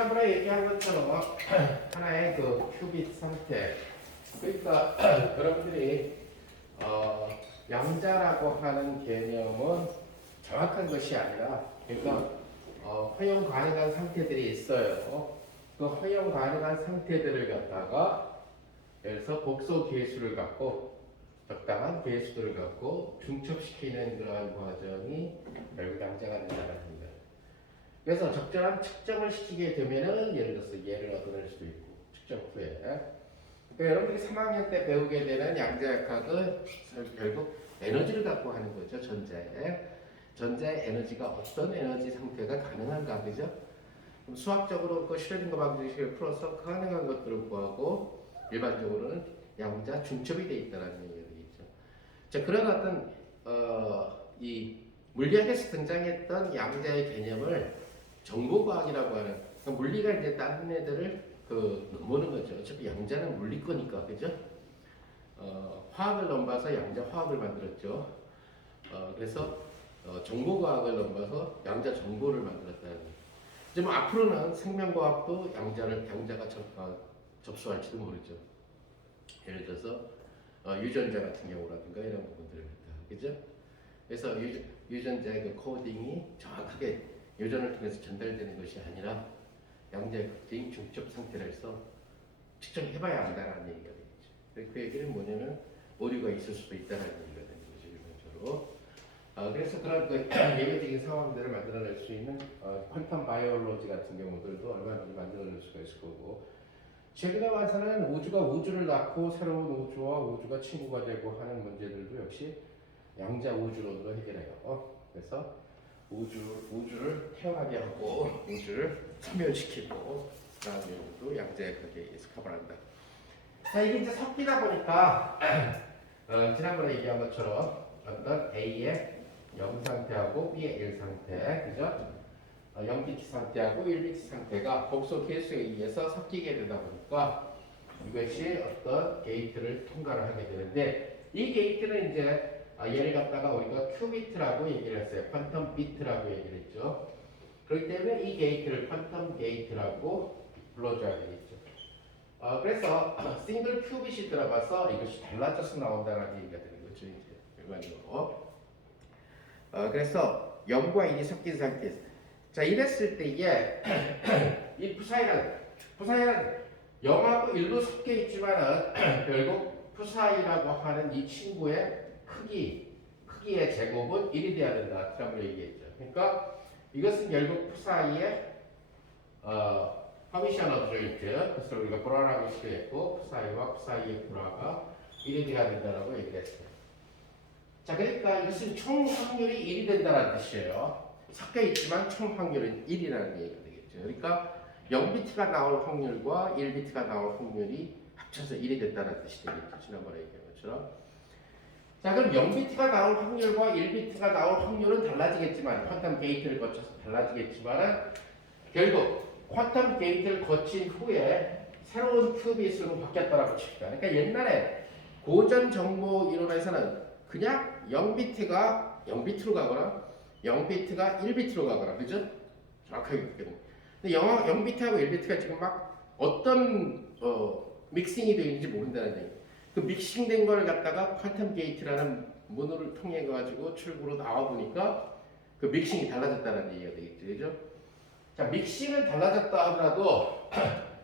지난번에 얘기한 것처럼 하나의 그 큐빅 상태. 그러니까 여러분들이 양자라고 하는 개념은 정확한 것이 아니라, 그러니까 허용 가능한 상태들이 있어요. 그 허용 가능한 상태들을 갖다가 예를 들어서 복소 계수를 갖고 적당한 계수들을 갖고 중첩시키는 그러한 과정이 결국 양자가 된다는 겁니다. 그래서 적절한 측정을 시키게 되면은 예를 들어서 얘를 얻어낼 수도 있고 측정 후에. 그러니까 여러분들이 3학년 때 배우게 되는 양자역학은 결국 에너지를 갖고 하는 거죠. 전자의 에너지가 어떤 에너지 상태가 가능한가, 그죠? 그럼 수학적으로 그 슈레딩거 방정식을 풀어서 가능한 것들을 구하고 일반적으로는 양자 중첩이 돼 있다는 얘기가 되겠죠. 자, 그런 어떤 이 물리학에서 등장했던 양자의 개념을 정보과학이라고 하는, 그러니까 물리가 이제 다른 애들을 넘어오는 거죠. 어차피 양자는 물리 거니까, 그죠? 화학을 넘봐서 양자 화학을 만들었죠. 그래서 정보과학을 넘봐서 양자 정보를 만들었다는 거예요. 이제 뭐 앞으로는 생명과학도 양자가 접수할지도 모르죠. 예를 들어서 유전자 같은 경우라든가 이런 부분들을 갖다, 그죠? 그래서 유전자의 그 코딩이 정확하게 유전을 통해서 전달되는 것이 아니라 양자의 특징 중첩 상태에서 측정해봐야 한다는 얘기가 되겠죠. 그 얘기는 뭐냐면 오류가 있을 수도 있다는 얘기가 되는 거죠, 일반적으로. 그래서 그런 예외적인 상황들을 만들어낼 수 있는 퀀텀 바이올로지 같은 경우들도 얼마든지 만들어낼 수가 있을 거고, 최근에 와서는 우주가 우주를 낳고 새로운 우주와 우주가 친구가 되고 하는 문제들도 역시 양자 우주론으로 해결해요. 그래서 우주를 태어나게 하고 우주를 소멸시키고 그다음에 또 양자역학에 의해서 커버한다. 자, 이게 이제 섞이다 보니까 지난번에 얘기한 것처럼 어떤 A의 0 상태하고 B의 1 상태, 그죠? 0비트 상태하고 1비트 상태가 복소 계수에 의해서 섞이게 되다 보니까 이것이 어떤 게이트를 통과를 하게 되는데, 이 게이트는 이제 얘를 갖다가 우리가 큐비트라고 얘기를 했어요. 퀀텀 비트라고 얘기를 했죠. 그렇기 때문에 이 게이트를 퀀텀 게이트라고 불러줘야 되겠죠. 그래서 싱글 큐빗이 들어가서 이것이 달라져서 나온다는 얘기가 되는 거죠. 이제 일반적으로. 그래서 0과 1이 섞인 상태에서, 자, 이랬을 때에 이 푸사이는 0하고 1로 섞여 있지만은 결국 푸사이라고 하는 이 친구의 크기의 제곱은 1이 돼야 된다. 라고 얘기했죠. 그러니까 이것은 결국 푸사이의 퍼미션 어드레이트, 그래서 우리가 불화라고 시도했고 푸사이와 푸사이의 불화가 1이 돼야 된다라고 얘기했어요. 자, 그러니까 이것은 총 확률이 1이 된다는 뜻이에요. 섞여 있지만 총 확률은 1이라는 얘기가 되겠죠. 그러니까 0비트가 나올 확률과 1비트가 나올 확률이 합쳐서 1이 된다는 뜻이 되겠죠. 지난번에 얘기한 것처럼. 자, 그럼 0비트가 나올 확률과 1비트가 나올 확률은 달라지겠지만, 퀀텀 게이트를 거쳐서 달라지겠지만, 결국 퀀텀 게이트를 거친 후에 새로운 큐빗으로 바뀌었다라고 칩니다. 그러니까 옛날에 고전 정보 이론에서는 그냥 0비트가 0비트로 가거나 0비트가 1비트로 가거나, 그죠? 정확하게 그렇게 됩니다. 근데 0비트하고 1비트가 지금 막 어떤 믹싱이 되어 있는지 모른다는 얘기. 그 믹싱된 걸 갖다가 퀀텀 게이트라는 문호를 통해 가지고 출구로 나와 보니까 그 믹싱이 달라졌다는 얘기가 되겠죠, 그죠? 자, 믹싱은 달라졌다 하더라도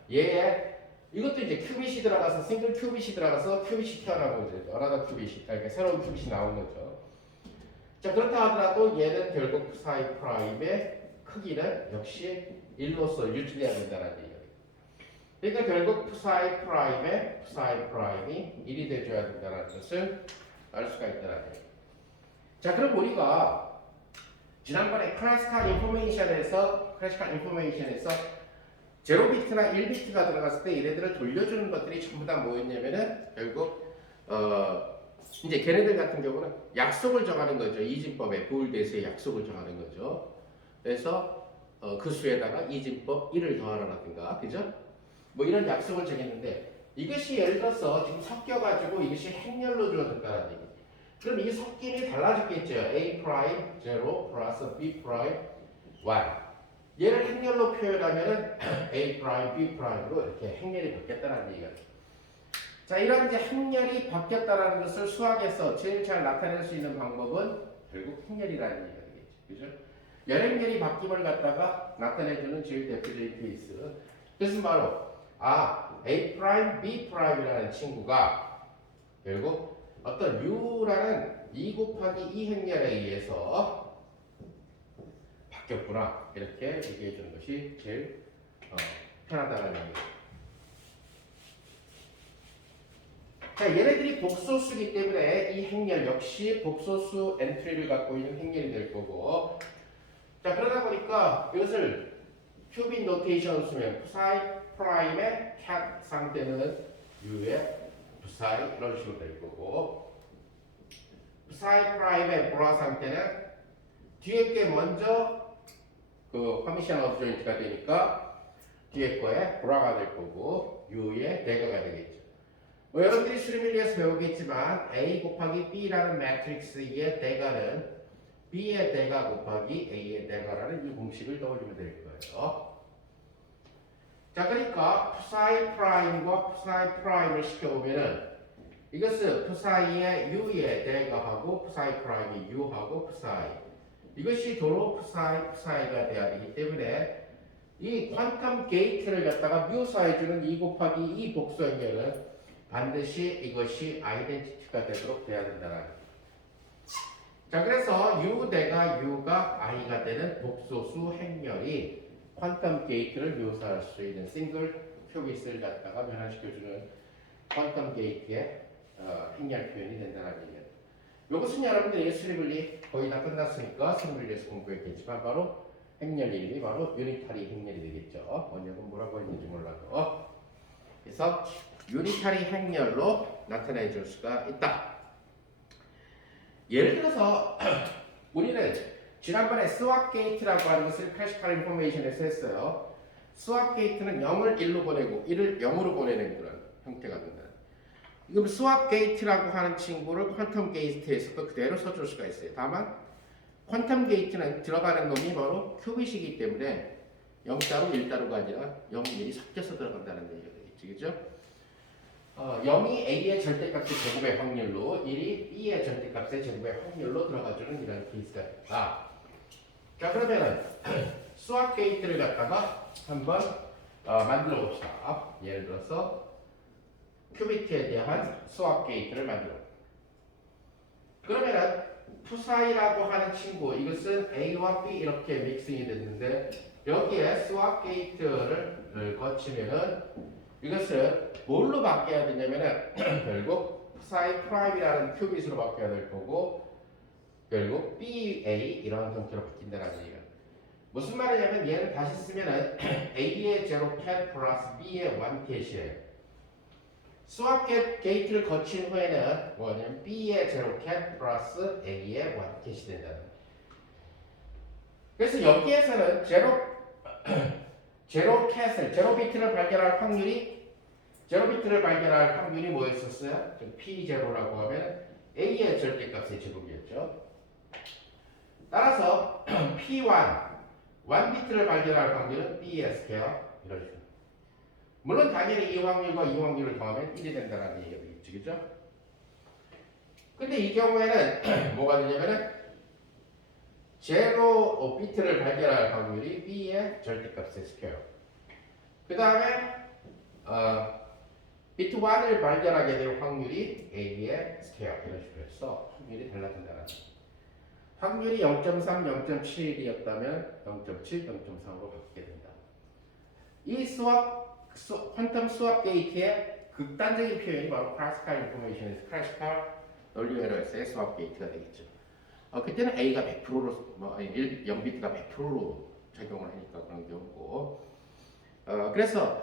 이것도 이제 큐빗이 들어가서 싱글 큐빗이 들어가서 큐빗이 튀어나오고 이제 어나더 큐빗이, 그러니까 새로운 큐빗이 나오는 거죠. 자, 그렇다 하더라도 얘는 결국 푸사이 프라임의 크기는 역시 1로서 유지돼야 된다는 얘기예요. 그러니까 결국 푸사이 프라임이 1이 돼줘야 된다는 것을 알 수가 있다는 얘기예요. 자, 그럼 우리가 지난번에 클래시컬 인포메이션에서 0비트나 1비트가 들어갔을 때 얘네들을 돌려주는 것들이 전부 다 뭐였냐면은 결국 이제 걔네들 같은 경우는 약속을 정하는 거죠. 이진법에 부울대수의 약속을 정하는 거죠. 그래서 그 수에다가 이진법 1을 더하라든가, 그죠? 뭐 이런 약속을 정했는데, 이것이 예를 들어서 지금 섞여가지고 이것이 행렬로 주어졌다는 얘기. 그럼 이 섞임이 달라졌겠죠. A 프라임 0 플러스 B 프라임 1. 얘를 행렬로 표현하면은 A 프라임, B 프라임으로 이렇게 행렬이 바뀌었다는 얘기가. 자, 이런 이제 행렬이 바뀌었다는 것을 수학에서 제일 잘 나타낼 수 있는 방법은 결국 행렬이라는 얘기가 되겠죠. 그죠? 열행렬이 바뀜을 갖다가 나타내주는 제일 대표적인 케이스. 그것은 바로 A 프라임, B 프라임이라는 친구가 결국 어떤 U라는 2 곱하기 2 행렬에 의해서 바뀌었구나. 이렇게 얘기해 주는 것이 제일 편하다는 얘기예요. 자, 얘네들이 복소수이기 때문에 이 행렬 역시 복소수 엔트리를 갖고 있는 행렬이 될 거고, 자, 그러다 보니까 이것을 큐빅 노테이션으로 쓰면 psi 프라임의 cat 상태는 u의 psi 이런 식으로 될 거고, psi 프라임의 보라 상태는 뒤에 게 먼저 그 퍼미션 오브 조인트가 되니까 뒤에 거에 보라가 될 거고 u의 대가가 되겠죠. 뭐 여러분들이 수리밀리에서 배우겠지만 A 곱하기 B라는 매트릭스의 대가는 B의 대가 곱하기 A의 대가라는 이 공식을 떠올리면 될 거예요. 자, 그러니까 psi 프라임과 psi 프라임을 시켜보면은 이것은 psi의 u의 대가하고 psi 프라임이 u하고 psi 이것이 도로 psi가 돼야 되기 때문에 이 퀀텀 게이트를 갖다가 묘사해주는 2 곱하기 2 복수 행렬은 반드시 이것이 아이덴티티가 되도록 돼야 된다는. 자, 그래서 U 대가 U가 I가 되는 복소수 행렬이 퀀텀 게이트를 묘사할 수 있는 싱글 큐빗을 갖다가 변환시켜주는 퀀텀 게이트의 행렬 표현이 된다는 얘기예요. 이것은 여러분들이 수리분리 거의 다 끝났으니까 수리분리에서 공부했겠지만 바로 행렬 이름이 바로 유니타리 행렬이 되겠죠. 번역은 뭐라고 했는지 몰라도. 그래서 유니타리 행렬로 나타내 줄 수가 있다. 예를 들어서 우리는 지난번에 스왑 게이트라고 하는 것을 클래시컬 인포메이션에서 했어요. 스왑 게이트는 0을 1로 보내고 1을 0으로 보내는 그런 형태가 된다. 이건 스왑 게이트라고 하는 친구를 퀀텀 게이트에서 그대로 써줄 수가 있어요. 다만 퀀텀 게이트는 들어가는 놈이 바로 큐빗이기 때문에 0따로 1따로가 아니라 0, 1이 섞여서 들어간다는 얘기가 되겠죠. 그죠? 0이 A의 절대값의 제곱의 확률로 1이 B의 절대값의 제곱의 확률로 들어가주는 이런 케이스가 있다. 자, 그러면은 스왑 게이트를 갖다가 한번 만들어 봅시다. 예를 들어서 큐비트에 대한 스왑 게이트를 만들어. 그러면은 푸사이라고 하는 친구, 이것은 A와 B 이렇게 믹싱이 됐는데 여기에 스왑 게이트를 거치면은 이것을 뭘로 바뀌어야 되냐면은 결국 psi 프라임이라는 큐빗으로 바뀌어야 될 거고 결국 BA 이런 형태로 바뀐다는 얘기가. 무슨 말이냐면 얘는 다시 쓰면은 A의 제로 캣 플러스 B의 1캣이에요. 스왑 게이트를 거친 후에는 뭐냐면 B의 제로 캣 플러스 A의 1캣이 된다는. 그래서 여기에서는 제로 비트를 발견할 확률이 뭐였었어요? P0라고 하면 A의 절대값의 제곱이었죠. 따라서 P1, 1비트를 발견할 확률은 B의 스퀘어 이런 식으로. 물론 당연히 이 확률과 이 확률을 더하면 1이 된다는 얘기가 되겠죠. 그죠? 근데 이 경우에는 뭐가 되냐면은 제로 비트를 발견할 확률이 B의 절대값의 스퀘어. 그 다음에 비트 1을 발견하게 될 확률이 A의 스퀘어 이런 식으로 해서 확률이 달라진다는 거죠. 확률이 0.3, 0.7이었다면 0.7, 0.3으로 바뀌게 된다. 이 퀀텀 스왑 게이트의 극단적인 표현이 바로 클래시컬 인포메이션에서 클래시컬 논리 에러에서의 스왑 게이트가 되겠죠. 그때는 A가 100%로 0비트가 100%로 작용을 하니까 그런 경우고 그래서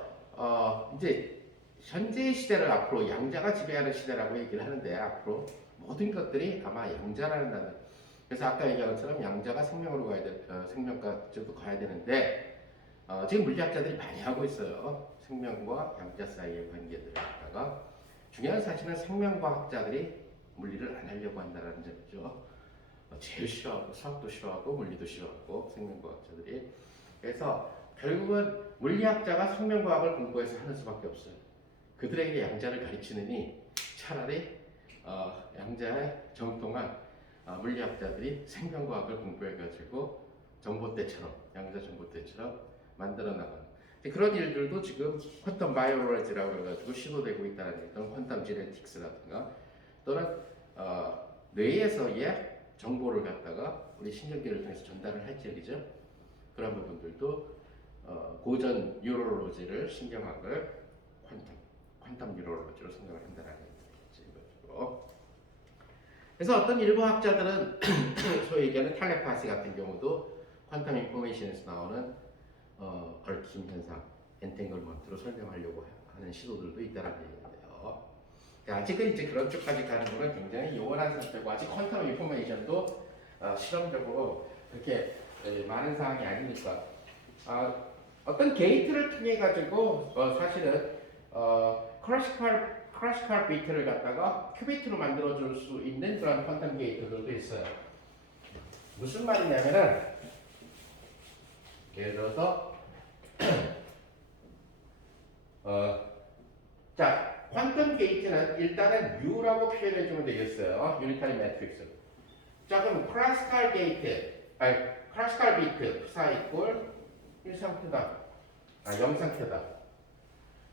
이제 현재 시대를 앞으로 양자가 지배하는 시대라고 얘기를 하는데 앞으로 모든 것들이 아마 양자라는 단어. 그래서 아까 얘기한 것처럼 양자가 생명으로 가야 생명과 쪽도 가야 되는데 지금 물리학자들이 많이 하고 있어요. 생명과 양자 사이의 관계들을 갖다가 중요한 사실은 생명과학자들이 물리를 안 하려고 한다는 점이죠. 제일 싫어하고 수학도 싫어하고 물리도 싫어하고 생명과학자들이 그래서 결국은 물리학자가 생명과학을 공부해서 하는 수밖에 없어요. 그들에게 양자를 가르치느니 차라리 양자의 정통한 물리학자들이 생명과학을 공부해가지고 전봇대처럼 양자 전봇대처럼 만들어 나가는 그런 일들도 지금 퀀텀 바이오로지라고 해가지고 시도되고 있다는 얘기, 또는 퀀텀 지네틱스라든가 또는 뇌에서의 정보를 갖다가 우리 신경계를 통해서 전달을 할지 얘기죠. 그런 부분들도 고전 뉴럴로지를 신경학을 퀀텀 뉴럴로지로 생각을 한다는 얘기죠. 그래서 어떤 일부 학자들은 소위 얘기하는 텔레파시 같은 경우도 퀀텀 인포메이션에서 나오는 얽힘 현상, 엔탱글먼트로 설명하려고 하는 시도들도 있다는 얘기인데요. 아직은 이제 그런 쪽까지 가는 거는 굉장히 요원한 상태고 아직 퀀텀 인포메이션도 실험적으로 그렇게 많은 사항이 아니니까 어떤 게이트를 통해 가지고 사실은 클래시컬 비트를 갖다가 큐비트로 만들어 줄 수 있는 그런 퀀텀 게이트들도 있어요. 무슨 말이냐면은 예를 들어서 자, 퀀텀 게이트는 일단은 U라고 표현해 주면 되겠어요. 유니타리 매트릭스. 자, 그럼 클래시컬 게이트, 클래시컬 비트 P사 이꼴 1상태다. 0상태다.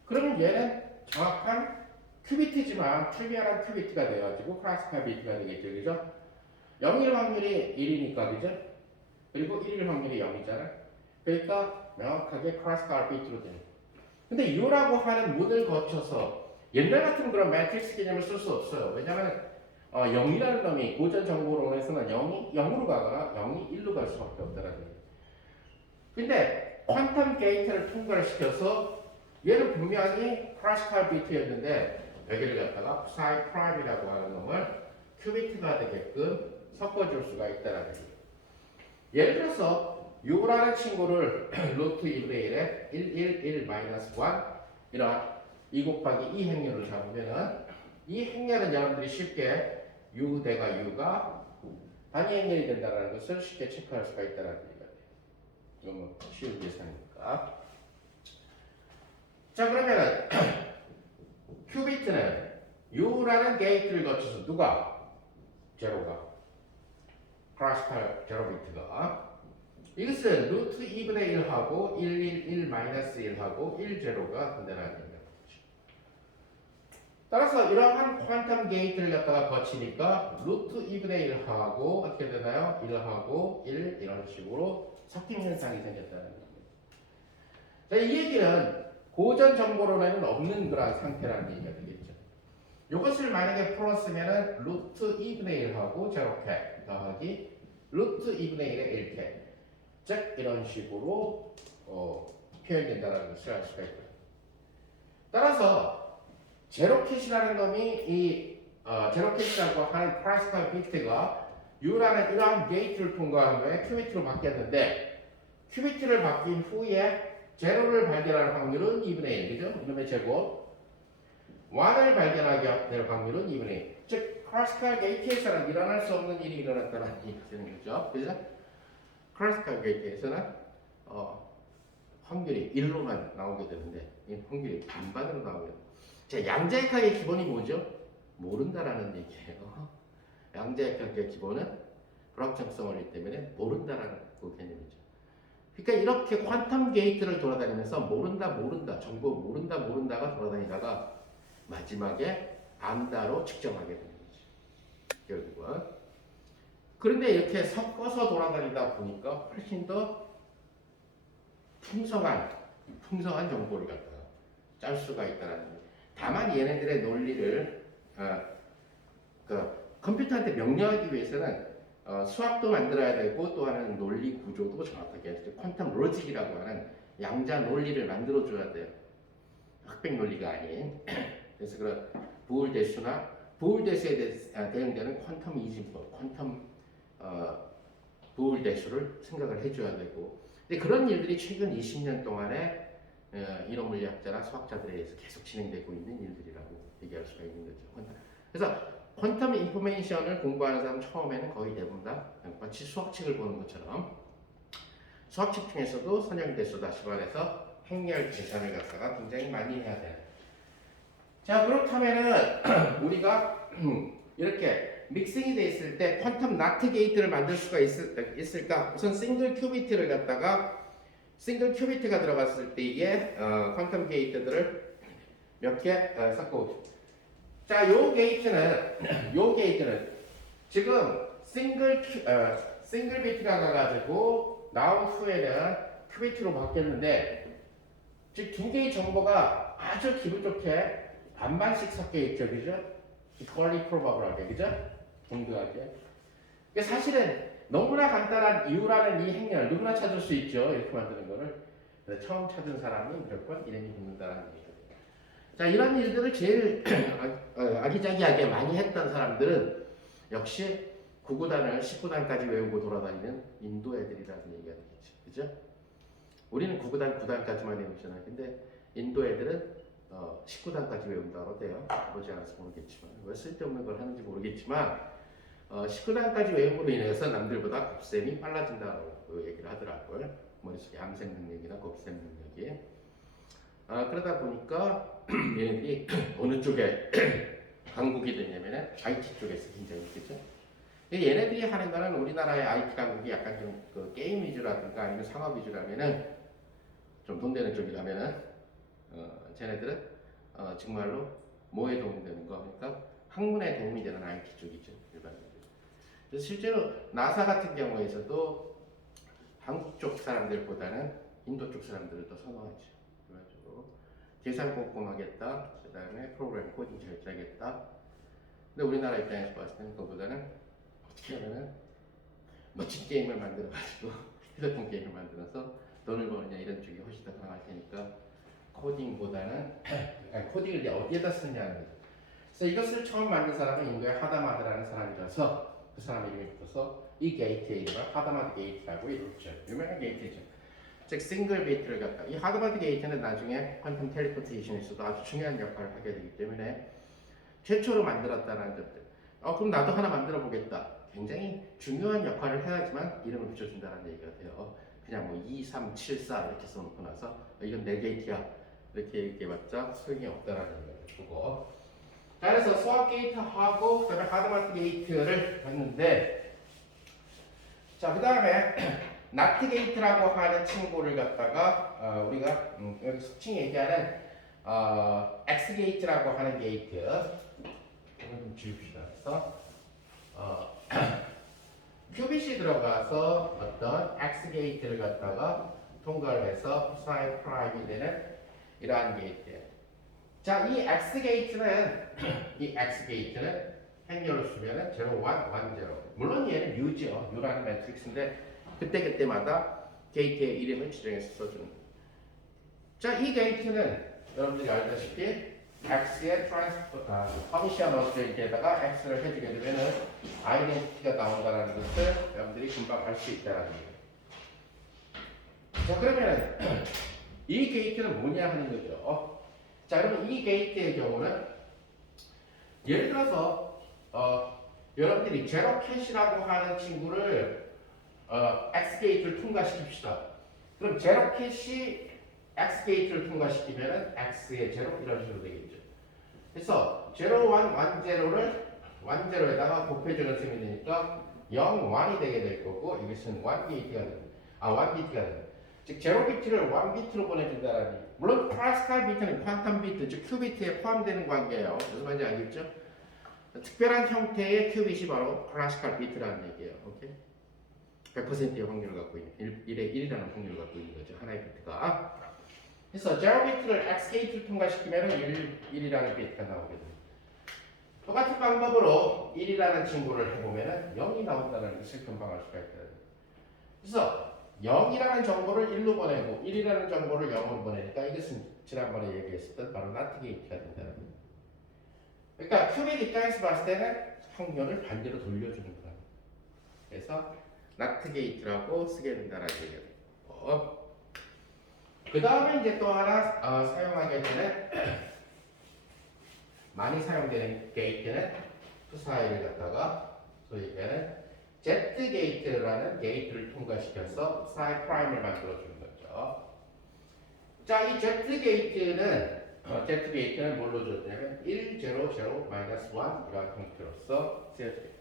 그러면 얘는 정확한 큐비트지만 트리비얼한 큐비트가 돼가지고 클래시컬 비트가 되겠죠. 그죠? 0일 확률이 1이니까, 그죠? 그리고 1일 확률이 0이잖아. 그러니까 명확하게 클래시컬 비트로 돼요. 근데 U라고 하는 문을 거쳐서 옛날 같은 그런 매트릭스 개념을 쓸 수 없어요. 왜냐하면 0이라는 놈이 고전 정보론에서는 0이 0으로 가거나 0이 1로 갈 수밖에 없다는 거예요. 근데 퀀텀 게이트를 통과를 시켜서 얘는 분명히 클래시컬 비트였는데 여기를 갖다가 psi prime이라고 하는 놈을 큐비트가 되게끔 섞어줄 수가 있다는 거예요. 예를 들어서 U라는 친구를 루트 2분의 1에 111 마이너스 1 이런 2 곱하기 2 행렬을 잡으면은 이 행렬은 여러분들이 쉽게 U 대가 U가 단위 행렬이 된다는 것을 쉽게 체크할 수가 있다는 얘기가 돼요. 너무 쉬운 계산이니까. 자, 그러면은 큐비트는 U라는 게이트를 거쳐서 누가? 제로가. 클래시컬 제로 비트가. 이것은 루트 2분의 1하고 111 마이너스 1하고 1제로가 된다는 얘기입니다. 따라서 이러한 퀀텀 게이트를 갖다가 거치니까 루트 2분의 1하고 어떻게 되나요? 1하고 1 이런 식으로 섞임 현상이 생겼다는 얘기입니다. 자, 이 얘기는 고전 정보론에는 없는 그런 상태라는 얘기가 되겠죠. 이것을 만약에 풀었으면은 루트 2분의 1하고 제로캐 더하기 루트 2분의 1의 1캐 즉 이런 식으로 표현된다는 것을 알 수가 있고요. 따라서 제로캣이라는 놈이 이 제로캣이라고 하는 클래시컬 비트가 U라는 이러한 게이트를 통과한 후에 큐비트로 바뀌었는데 큐비트를 바뀐 후에 제로를 발견할 확률은 2분의 1, 그죠? 이놈의 제곱 1을 발견하게 될 확률은 2분의 1. 즉 클래시컬 게이트에서는 일어날 수 없는 일이 일어났다는 얘기가 되는 거죠. 그죠? 클래시컬 게이트에서는 확률이 1로만 나오게 되는데 이 확률이 반반으로 나오게 됩니다. 자, 양자역학의 기본이 뭐죠? 모른다라는 얘기예요. 양자역학의 기본은 불확정성이기 때문에 모른다라는 그 개념이죠. 그러니까 이렇게 퀀텀 게이트를 돌아다니면서 모른다 정보 모른다가 돌아다니다가 마지막에 안다로 측정하게 되는 거죠. 결국은. 그런데 이렇게 섞어서 돌아다니다 보니까 훨씬 더 풍성한 정보를 갖다가 짤 수가 있다는 거예요. 다만 얘네들의 논리를 컴퓨터한테 명령하기 위해서는 수학도 만들어야 되고 또 하는 논리 구조도 정확하게 해야 돼요. 퀀텀 로직이라고 하는 양자 논리를 만들어줘야 돼요. 학백 논리가 아닌. 그래서 그런 부울대수에 대응되는 퀀텀 이진법, 퀀텀 부울대수를 생각을 해줘야 되고. 근데 그런 일들이 최근 20년 동안에 이론 물리학자나 수학자들에 의해서 계속 진행되고 있는 일들이라고 얘기할 수가 있는 거죠. 그래서 퀀텀 인포메이션을 공부하는 사람 처음에는 거의 대부분 다 마치 수학책을 보는 것처럼 수학책 중에서도 선형대수다시반에서 행렬 계산을 갖다가 굉장히 많이 해야 돼요. 자, 그렇다면은 우리가 이렇게 믹싱이 돼 있을 때 퀀텀 나트 게이트를 만들 수가 있을까? 우선 싱글 큐비트를 갖다가 싱글 큐비트가 들어갔을 때 이게 퀀텀 게이트들을 몇 개 섞어오죠. 자, 요 게이트는 지금 싱글 비트가 가가지고 나온 후에는 큐비트로 바뀌었는데 즉 두 개의 정보가 아주 기분 좋게 반반씩 섞여 있죠, 그죠? equally probable하게, 그죠? 동등하게. 사실은 너무나 간단한 이유라는 이 행렬 누구나 찾을 수 있죠, 이렇게 만드는 거를. 그래서 처음 찾은 사람이 무조건 이름이 붙는다는 얘기죠. 자, 이런 일들을 제일 아기자기하게 많이 했던 사람들은 역시 9구단을 10구단까지 외우고 돌아다니는 인도 애들이라는 얘기가 되겠죠. 그죠? 우리는 9구단, 9단까지만 외우잖아요. 근데 인도 애들은 19단까지 외운다고 돼요. 그러지 않아서 모르겠지만 왜 쓸데없는 걸 하는지 모르겠지만 19단까지 외움으로 인해서 남들보다 곱셈이 빨라진다고 얘기를 하더라고요. 머릿속에 암생 능력이나 곱셈 능력이. 그러다 보니까 얘네들이 어느 쪽에 강국이 되냐면은 IT 쪽에서 굉장히 그죠. 얘네들이 하는 거는 우리나라의 IT 강국이 약간 좀 그 게임 위주라든가 아니면 상업 위주라면은 좀 돈 되는 쪽이라면은 쟤네들은 정말로 뭐에 도움이 되는 거? 그러니까 학문에 도움이 되는 IT 쪽이죠, 일반적으로. 그래서 실제로 나사 같은 경우에서도 한국 쪽 사람들보다는 인도 쪽 사람들을 더 선호하죠. 일반적으로 계산 꼼꼼하겠다, 그 다음에 프로그램 코딩 잘 짜겠다. 근데 우리나라 입장에서 봤을 때는 그거보다는 어떻게 하면은 멋진 게임을 만들어가지고 휴대폰 게임을 만들어서 돈을 버느냐 이런 쪽이 훨씬 더 강할 테니까 코딩보다는 코딩을 이제 어디에다 쓰느냐는 거죠. 그래서 이것을 처음 만든 사람은 인도의 하다마드라는 사람이라서 그 사람 이름이 붙어서 이 게이트의 이름을 하다마드 게이트라고 이루죠. 유명한 게이트죠. 즉 싱글 게이트를 갖다 이 하다마드 게이트는 나중에 퀀텀 텔레포테이션에서도 아주 중요한 역할을 하게 되기 때문에 최초로 만들었다는 점들. 그럼 나도 하나 만들어 보겠다. 굉장히 중요한 역할을 해야지만 이름을 붙여준다는 얘기가 돼요. 그냥 뭐 2, 3, 7, 4 이렇게 써놓고 나서 이건 내 게이트야 이렇게 얘기해봤자 소용이 없다라는 얘기를 주고. 자, 그래서 수학 게이트하고 그다음에 하드마트 게이트를 했는데, 자, 그 다음에 나트 게이트라고 하는 친구를 갖다가 우리가 여기 수칭 얘기하는 X 게이트라고 하는 게이트 이걸 좀 지웁시다. 그래서 큐빗이 들어가서 어떤 X 게이트를 갖다가 통과를 해서 사이 프라임이 되는 이러한 게이트. 자, 이 X 게이트는 행렬로 쓰면은 0, 1, 1, 0. 물론 얘는 U죠. U라는 매트릭스인데 그때마다 게이트의 이름을 지정해서 써주는 거예요. 자, 이 게이트는 여러분들이 알다시피 X의 퍼미션 어스트에다가 X를 해주게 되면은 아이덴티티가 나온다는 것을 여러분들이 금방 알 수 있다는 얘기예요. 자, 그러면 이 게이트는 뭐냐 하는 거죠. 자, 그러면 이 게이트의 경우는 예를 들어서 여러분들이 제로 캐시라고 하는 친구를 X 게이트를 통과시킵시다. 그럼 제로 캐시 X 게이트를 통과시키면은 X의 제로 이런 식으로 되겠죠. 그래서 0, 1, 1, 0를 1, 0에다가 곱해주는 셈이 되니까 0, 1이 되게 될 거고 이것은 1 게이트가 됩니다. 1 비트가 됩니다. 즉 제로 비트를 1 비트로 보내준다라는 얘기. 물론 파스칼 비트는 퀀텀 비트, 즉 큐비트에 포함되는 관계예요. 무슨 말인지 알겠죠? 특별한 형태의 큐빗이 바로 파스칼 비트라는 얘기예요. 오케이? 100%의 확률을 갖고 있는 1의 1이라는 확률을 갖고 있는 거죠. 하나의 비트가. 그래서 제로 비트를 X 게이트를 통과시키면 1이라는 비트가 나오게 됩니다. 똑같은 방법으로 1이라는 친구를 해보면 0이 나온다는 것을 금방 알 수가 있다. 그래서 0이라는 정보를 1로 보내고 1이라는 정보를 0으로 보내니까 이것은 지난번에 얘기했었던 바로 나트 게이트가 된다는 거예요. 그러니까 큐빅 입장에서 봤을 때는 확률을 반대로 돌려주는 거예요. 그래서 나트 게이트라고 쓰게 된다는 얘기예요. 그 다음에 이제 또 하나 사용하게 되는 많이 사용되는 게이트는 투사이를 갖다가 소위 얘기하는 Z 게이트라는 게이트를 통과시켜서 psi 프라임을 만들어주는 거죠. 자, 이 Z 게이트는 뭘로 줬냐면 1, 0, 0, 마이너스 1 이런 형태로서 쓰여집니다.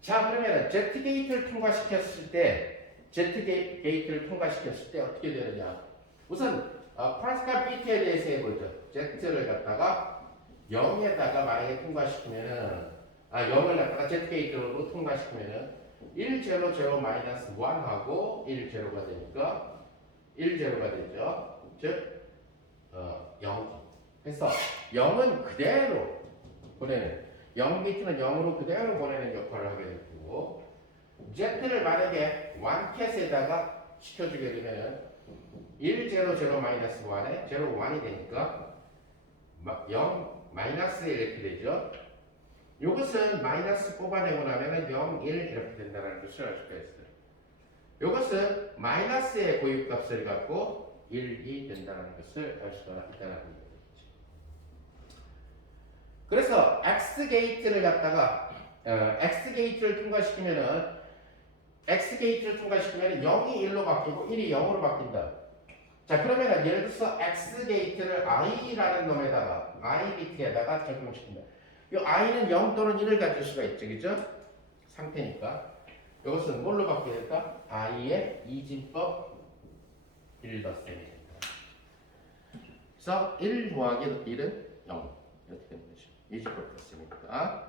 자, 그러면 Z 게이트를 통과시켰을 때 어떻게 되느냐? 우선 파스칼 비트에 대해서 해보죠. Z를 갖다가 0에다가 만약에 통과시키면은 0을 갖다가 Z 게이트로 통과시키면은 1, 0, 0, 마이너스 1하고 1, 0가 되니까 1, 0가 되죠. 즉 0. 그래서 0은 그대로 보내는 0비트는 0으로 그대로 보내는 역할을 하게 되고 Z를 만약에 1캣에다가 시켜주게 되면 1, 0, 0, 마이너스 1에 0, 1이 되니까 0, 마이너스 1 이렇게 되죠. 이것은 마이너스 뽑아내고 나면 0, 1 이렇게 된다는 것을 알 수가 있어요. 이것은 마이너스의 고유값을 갖고 1, 2 된다는 것을 알 수가 있다는 거죠. 그래서 X 게이트를 갖다가 X 게이트를 통과시키면은 0이 1로 바뀌고 1이 0으로 바뀐다. 자, 그러면 예를 들어서 X 게이트를 I라는 놈에다가 I 비트에다가 적용시킨다. 이 I는 0 또는 1을 가질 수가 있죠, 그죠? 상태니까. 이것은 뭘로 바뀌게 될까? I의 이진법 1 더셈이 된다. 그래서 1 더하기 1은 0 이렇게 되는 거죠. 이진법 더셈입니다.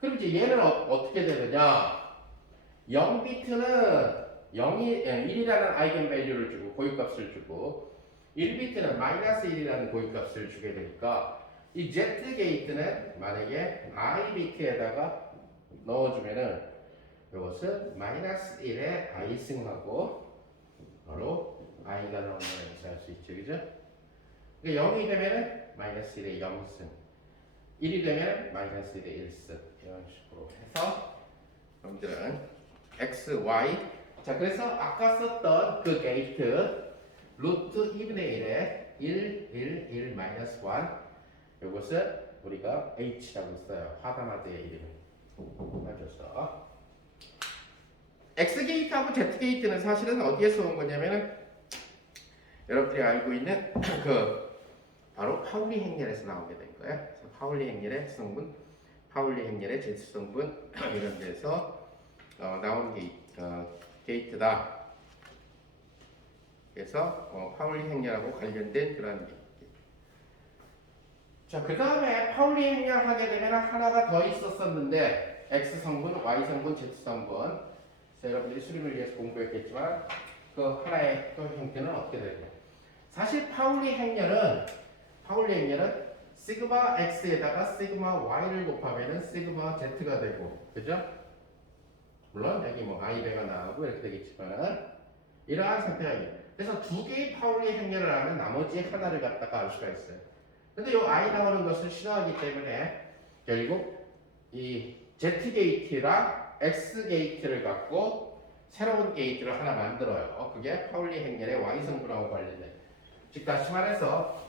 그럼 이제 얘는 어떻게 되느냐? 0비트는 1이라는 아이겐 밸류를 주고 고유값을 주고 1비트는 마이너스 1이라는 고유값을 주게 되니까 이 Z 게이트는 만약에 I 비트에다가 넣어주면은 이것은 마이너스 1에 I 승하고 바로 I가 나오는 것을 알 수 있죠, 그죠? 그러니까 0이 되면은 마이너스 1에 0승, 1이 되면 마이너스 1에 1승 이런 식으로 해서 여러분들은 X, Y 자, 그래서 아까 썼던 그 게이트 루트 2분의 1에 1, 1, 마이너스 1 이것을 우리가 H라고 써요. 화단화제의 이름을 가져서 X 게이트하고 Z 게이트는 사실은 어디에서 온 거냐면은 여러분들이 알고 있는 그 바로 파울리 행렬에서 나오게 된 거예요. 그래서 파울리 행렬의 성분, 파울리 행렬의 Z 성분 이런 데서 나온 게이트다. 그래서 파울리 행렬하고 관련된 그런 게. 자, 그 다음에 파울리 행렬 하게 되면 하나가 더 있었었는데 X 성분, Y 성분, Z 성분. 여러분들이 수림을 위해서 공부했겠지만 그 하나의 또 형태는 어떻게 되냐? 사실 파울리 행렬은 시그마 X에다가 시그마 Y를 곱하면은 시그마 Z가 되고, 그죠? 물론 여기 뭐 I배가 나오고 이렇게 되겠지만 이러한 상태가 있어요. 그래서 두 개의 파울리 행렬을 하면 나머지 하나를 갖다가 알 수가 있어요. 근데 이 I 나오는 것을 싫어하기 때문에 결국 이 Z 게이트랑 X 게이트를 갖고 새로운 게이트를 하나 만들어요. 그게 파울리 행렬의 Y 성분하고 관련된. 즉 다시 말해서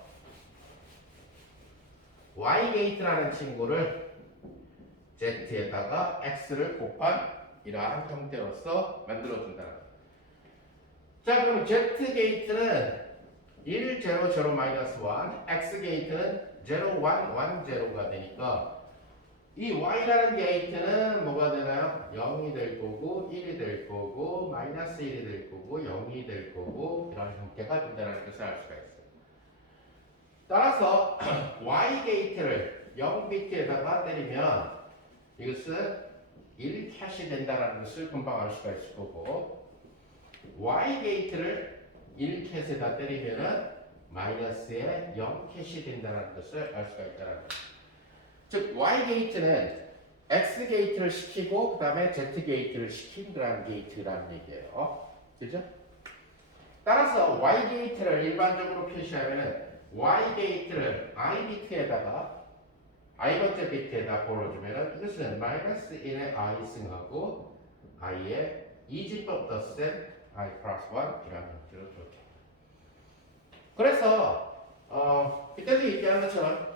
Y 게이트라는 친구를 Z에다가 X를 곱한 이러한 형태로서 만들어준다. 자, 그럼 Z 게이트는 1, 0, 0, 마이너스 1, X 게이트는 0, 1, 1, 0가 되니까 이 Y라는 게이트는 뭐가 되나요? 0이 될 거고, 1이 될 거고, 마이너스 1이 될 거고, 0이 될 거고 이런 형태가 된다는 것을 알 수가 있어요. 따라서 Y 게이트를 0비트에다가 때리면 이것은 1캣이 된다는 것을 금방 알 수가 있을 거고 Y 게이트를 1캣에다 때리면은 마이너스에 0캣이 된다는 것을 알 수가 있다는 거죠. 즉 Y 게이트는 X 게이트를 시키고 그 다음에 Z 게이트를 시킨다는 게이트라는 얘기예요. 그죠? 따라서 Y 게이트를 일반적으로 표시하면은 Y 게이트를 I 비트에다가 I 번째 비트에다 걸어주면은 이것은 마이너스 1의 I 승하고 I의 이진법 덧셈 I 플러스 1 이라는 형태로 좋게. 그래서 그때도 얘기한 것처럼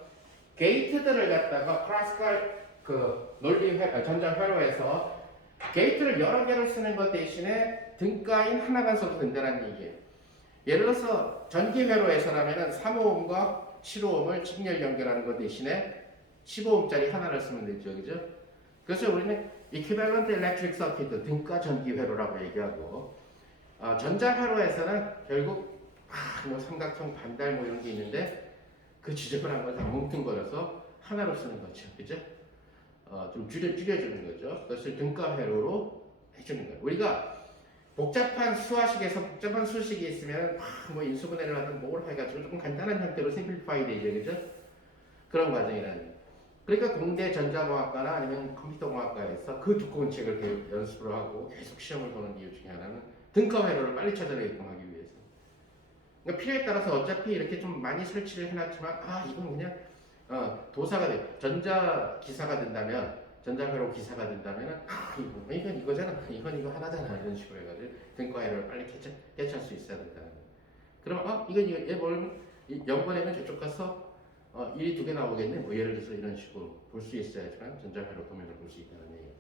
게이트들을 갖다가 클래시컬 그 논리 전자 회로에서 게이트를 여러 개를 쓰는 것 대신에 등가인 하나만 써도 된다는 얘기예요. 예를 들어서 전기 회로에서라면은 3오음과 7오음을 직렬 연결하는 것 대신에 15오음짜리 하나를 쓰면 되죠, 그죠? 그래서 우리는 equivalent electric circuit 등가 전기 회로라고 얘기하고, 전자 회로에서는 결국 뭐 삼각형, 반달 뭐 이런 게 있는데 그 지저분한 걸 다 뭉뚱거려서 하나로 쓰는 거죠, 그죠? 좀 줄여주는 거죠. 그것을 등가 회로로 해주는 거예요. 우리가 복잡한 수화식에서 복잡한 수식이 있으면 뭐 인수분해를 하든 뭘 해가지고 조금 간단한 형태로 심플리파이 되죠, 그죠? 그런 과정이라는 거예요. 그러니까 공대 전자공학과나 아니면 컴퓨터공학과에서 그 두꺼운 책을 계속 연습을 하고 계속 시험을 보는 이유 중에 하나는 등가 회로를 빨리 찾아내게끔 하기 위해서. 그러니까 필요에 따라서 어차피 이렇게 좀 많이 설치를 해놨지만 이건 그냥 도사가 돼. 전자 기사가 된다면, 전자회로 기사가 된다면 이건 이거잖아, 이건 이거 하나잖아, 이런 식으로 해가지고 등가회로를 빨리 캐치할 수 있어야 된다는 거예요. 그럼 이건 얘 뭘 0번에는 저쪽 가서 일이 2개 나오겠네, 뭐 예를 들어서 이런 식으로 볼 수 있어야지만 전자회로 도면을 볼 수 있다는 얘기예요.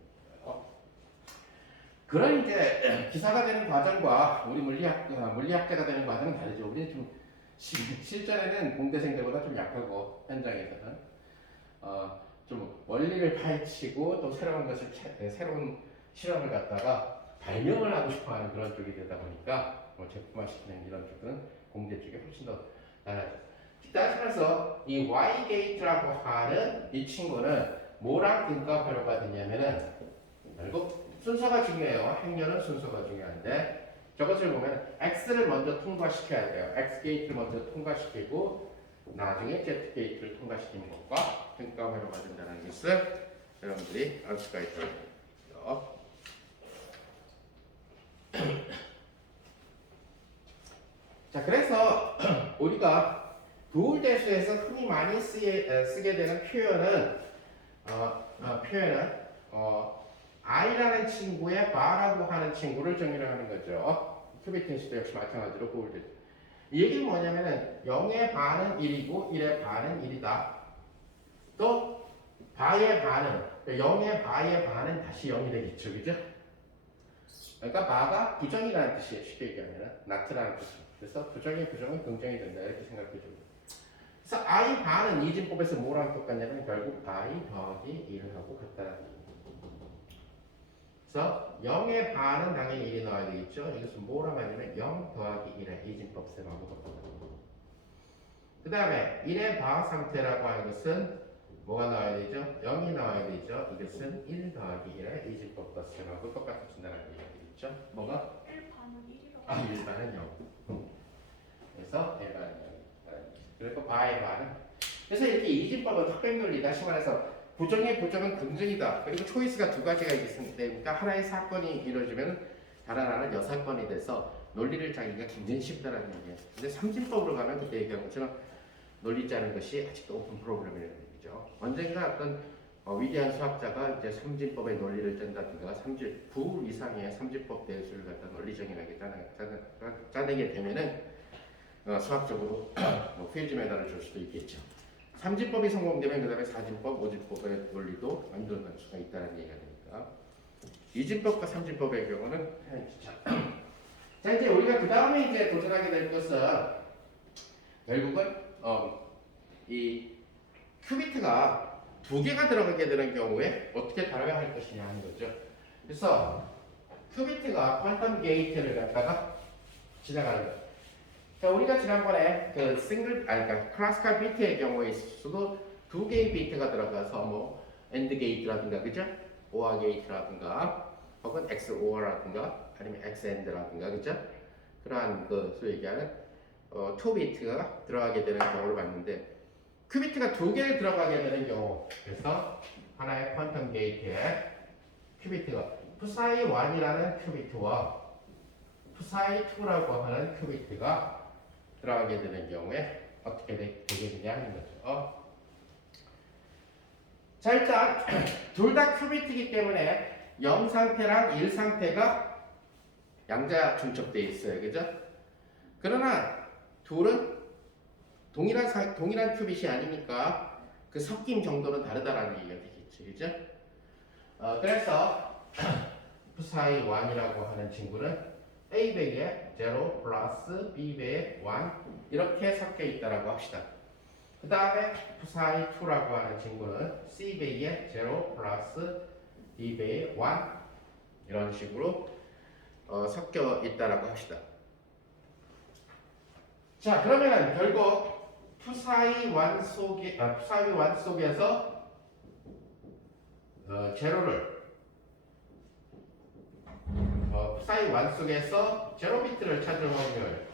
그런 이제 기사가 되는 과정과 우리 물리학자가 되는 과정은 다르죠. 우리는 좀 실전에는 공대생들보다 좀 약하고, 현장에서는 좀 원리를 파헤치고 또 새로운 실험을 갖다가 발명을 하고 싶어하는 그런 쪽이 되다 보니까 뭐 제품화시키는 이런 쪽은 공대 쪽이 훨씬 더 나아요. 따라서 이 Y 게이트라고 하는 이 친구는 뭐랑 등가회로가 되냐면은, 결국 순서가 중요해요. 행렬은 순서가 중요한데, 저것을 보면 X를 먼저 통과시켜야 돼요. X 게이트를 먼저 통과시키고 나중에 Z 게이트를 통과시키는 것과 등가회로가 된다는 것을 여러분들이 알 수가 있다는 거죠. 자, 그래서 우리가 부울대수에서 흔히 많이 쓰게 되는 표현은 I라는 친구의 바라고 하는 친구를 정의를 하는 거죠. 큐비트인식도 역시 마찬가지로 부울대수. 이 얘기는 뭐냐면은 0의 반은 1이고 1의 반은 1이다. 또 바의 반은, 0의 바의 반은 다시 0이 되겠죠, 그죠? 그러니까 바가 부정이라는 뜻이에요. 쉽게 얘기하면 not라는 뜻이에요. 그래서 부정이 부정은 긍정이 된다, 이렇게 생각해 줍니다. 그래서 I 반은 이진법에서 뭐랑 똑같냐면 결국 I 더하기 1하고 같다는 얘기예요. 그래서 0의 반은 당연히 1이 나와야 되겠죠. 이것은 뭐라고 하냐면 0 더하기 1의 이진법셈하고 똑같다. 그 다음에 1의 바 상태라고 하는 것은 뭐가 나와야 되죠? 0이 나와야 되죠. 이것은 1 더하기 1의 이진법셈하고 똑같아진다는 얘기가 되겠죠. 뭐가? 1반은 1이라고. 1반은 0. 그래서 1반은 0. 그리고 바의 반은. 그래서 이렇게 이진법은 합백논리, 다시 말해서 부정의 부정은 긍정이다. 그리고 초이스가 두 가지가 있습니다. 그러니까 하나의 사건이 이루어지면 다른 하나는 여사건이 돼서 논리를 짜기가 굉장히 쉽다는 얘기예요. 근데 삼진법으로 가면 그때 얘기한 것처럼 논리 짜는 것이 아직도 오픈 프로그램이라는 얘기죠. 언젠가 어떤 위대한 수학자가 이제 삼진법의 논리를 짠다든가 부 이상의 삼진법 대수를 갖다 논리정연하게 짜내게 되면은 수학적으로 뭐 필즈 메달을 줄 수도 있겠죠. 삼진법이 성공되면 그 다음에 사진법, 오진법의 논리도 만들어낼 수가 있다는 얘기가 되니까 이진법과 삼진법의 경우는 자, 이제 우리가 그 다음에 이제 도전하게 될 것은 결국은 이 큐비트가 2개가 들어가게 되는 경우에 어떻게 다뤄야 할 것이냐 하는 거죠. 그래서 큐비트가 퀀텀 게이트를 갖다가 지나가는 거예요. 자, 우리가 지난번에 그러니까 클래시컬 비트의 경우에 있어도 2개의 비트가 들어가서 뭐 AND 게이트라든가, 그죠? OR 게이트라든가, 혹은 XOR라든가, 아니면 XAND라든가, 그죠? 그러한 소위 얘기하는 2비트가 들어가게 되는 경우를 봤는데, 큐비트가 2개 들어가게 되는 경우, 그래서 하나의 퀀텀 게이트에 큐비트가 푸사이 1이라는 큐비트와 푸사이 2라고 하는 큐비트가 들어가게 되는 경우에 어떻게 되게 되냐 하는 거죠. 자, 일단 둘 다 큐비트이기 때문에 0 상태랑 1 상태가 양자 중첩되어 있어요, 그죠? 그러나 둘은 동일한 큐빗이 아니니까 그 섞임 정도는 다르다라는 얘기가 되겠지, 그죠? 그래서 psi 1이라고 하는 친구는 A배에 0 플러스 B배에 1 이렇게 섞여 있다라고 합시다. 그 다음에 psi 2라고 하는 친구는 C배에 0 플러스 D배에 1 이런 식으로 섞여 있다라고 합시다. 자, 그러면 결국 psi 1 속에서 제로를 psi 1 속에서 제로 비트를 찾을 확률.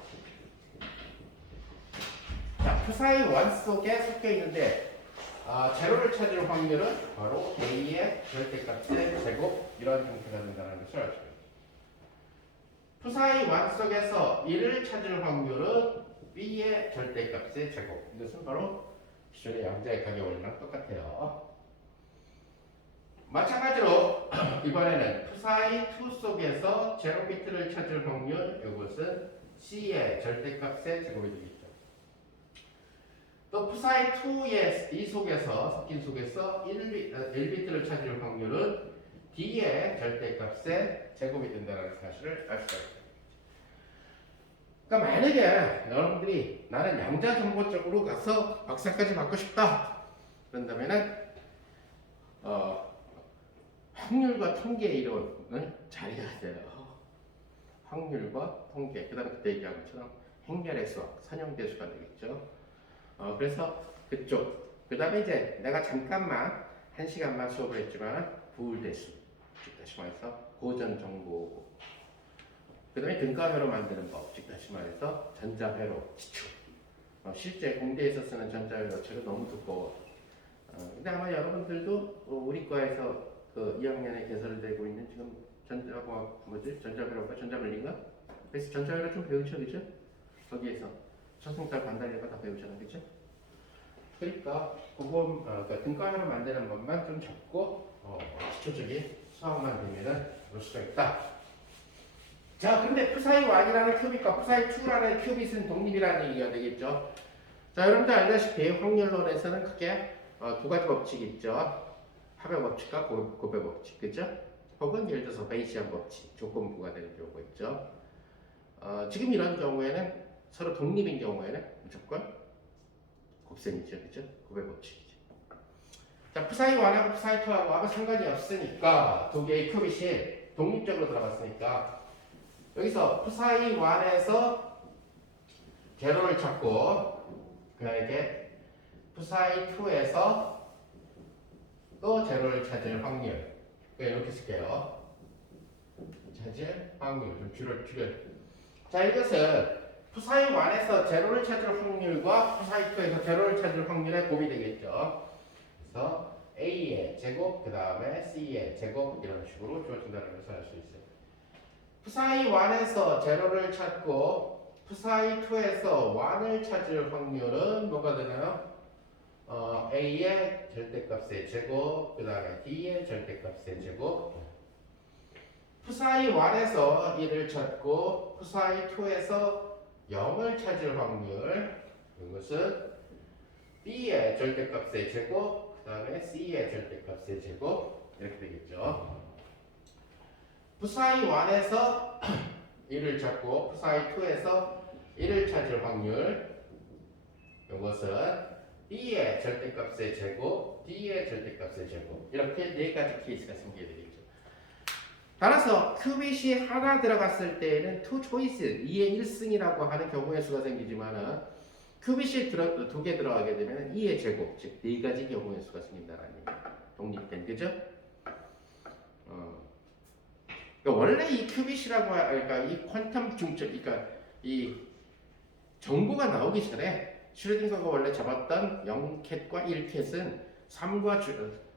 자, psi 1 속에 섞여 있는데 제로를 찾을 확률은 바로 A의 절대값의 제곱 이런 형태가 된다는 것을 알 수 있습니다. psi 1 속에서 1을 찾을 확률은 B의 절대값의 제곱. 이것은 바로 기존의 양자의 가격 원리랑 똑같아요. 마찬가지로 이번에는 psi 2 속에서 제로 비트를 찾을 확률, 이것은 C의 절대값의 제곱이 되겠죠. 또 psi 2의 이 속에서 섞인 속에서 1비트를 찾을 확률은 D의 절대값의 제곱이 된다는 사실을 알 수가 있습니다. 그러니까 만약에 여러분들이 나는 양자 정보 쪽으로 가서 박사까지 받고 싶다 그런다면은 확률과 통계 이론을 잘 해야 돼요. 확률과 통계, 그 다음에 그때 얘기한 것처럼 행렬의 수학, 선형대수가 되겠죠. 그래서 그쪽, 그 다음에 이제 내가 잠깐만 1시간만 수업을 했지만 부울대수, 다시 말해서 고전 정보, 그 다음에 등가회로 만드는 법, 즉 다시 말해서 전자회로 기초. 실제 공대에서 쓰는 전자회로책은 너무 두꺼워. 근데 아마 여러분들도 우리 과에서 그 2학년에 개설되고 있는 지금 전자과학 전자회로가 전자물리인가? 그래서 전자회로 좀 배우죠, 그죠? 거기에서 초승달 반달이가 다 배우잖아, 그죠? 그러니까 그거 그러니까 등가회로 만드는 것만 좀 적고 기초적인 수학만 되면은 볼 수가 있다. 자, 근데 psi 1이라는 큐빅과 psi 2라는 큐빗은 독립이라는 얘기가 되겠죠. 자, 여러분들 알다시피 확률론에서는 크게 두 가지 법칙이 있죠. 합의 법칙과 곱의 법칙, 그죠? 혹은 예를 들어서 베이시안 법칙, 조건부가 되는 경우가 있죠. 지금 이런 경우에는 서로 독립인 경우에는 무조건 곱셈이죠, 그죠? 곱의 법칙이죠. 자, psi 1하고 psi 2하고 아무 상관이 없으니까 두 개의 큐빗이 독립적으로 들어갔으니까 여기서 psi 1에서 제로를 찾고 그에게 psi 2에서 또 제로를 찾을 확률. 이렇게 쓸게요. 찾을 확률. 좀 줄여. 자, 이것은 psi 1에서 제로를 찾을 확률과 psi 2에서 제로를 찾을 확률의 곱이 되겠죠. 그래서 A의 제곱, 그 다음에 C의 제곱 이런 식으로 주어진다는 것을 알 수 있어요. psi 1에서 제로를 찾고 psi 2에서 1을 찾을 확률은 뭐가 되나요? A의 절대값의 제곱, 그 다음에 D의 절대값의 제곱. psi 1에서 1을 찾고 psi 2에서 0을 찾을 확률, 이것은 B의 절대값의 제곱, 그 다음에 C의 절대값의 제곱 이렇게 되겠죠. psi 1에서 1을 찾고 psi 2에서 1을 찾을 확률, 이것은 B의 절대값의 제곱, D의 절대값의 제곱 이렇게 네 가지 케이스가 생기게 되겠죠. 따라서 큐빗이 하나 들어갔을 때에는 투 초이스 2의 1승이라고 하는 경우의 수가 생기지만은 큐빗이 두 개 들어가게 되면 2의 제곱, 즉 네 가지 경우의 수가 생긴다는 얘기예요. 독립된, 그죠? 그러니까 원래 이 큐빗이라고 그러니까 이 퀀텀 중첩, 그러니까 이 정보가 나오기 전에 슈레딩거가 원래 잡았던 0캣과 1캣은 삶과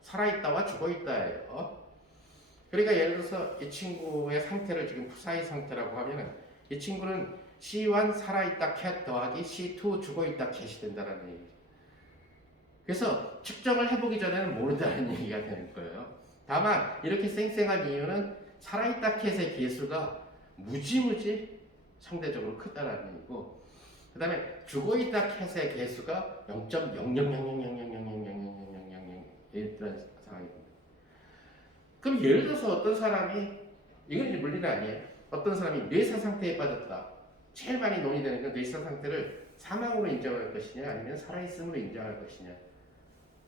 살아있다와 죽어있다예요. 그러니까 예를 들어서 이 친구의 상태를 지금 psi 상태라고 하면은 이 친구는 C1 살아있다 캣 더하기 C2 죽어있다 캣이 된다는 얘기죠. 그래서 측정을 해보기 전에는 모른다는 얘기가 되는 거예요. 다만 이렇게 쌩쌩한 이유는 살아있다 캣의 개수가 무지무지 상대적으로 크다는 얘기고, 그 다음에 죽어있다 캣의 개수가 0.0000000000 이런 상황입니다. 그럼 예를 들어서 어떤 사람이 이건 이제 물리는 아니에요. 어떤 사람이 뇌사 상태에 빠졌다. 제일 많이 논의되는 건 뇌사 상태를 사망으로 인정할 것이냐 아니면 살아있음으로 인정할 것이냐.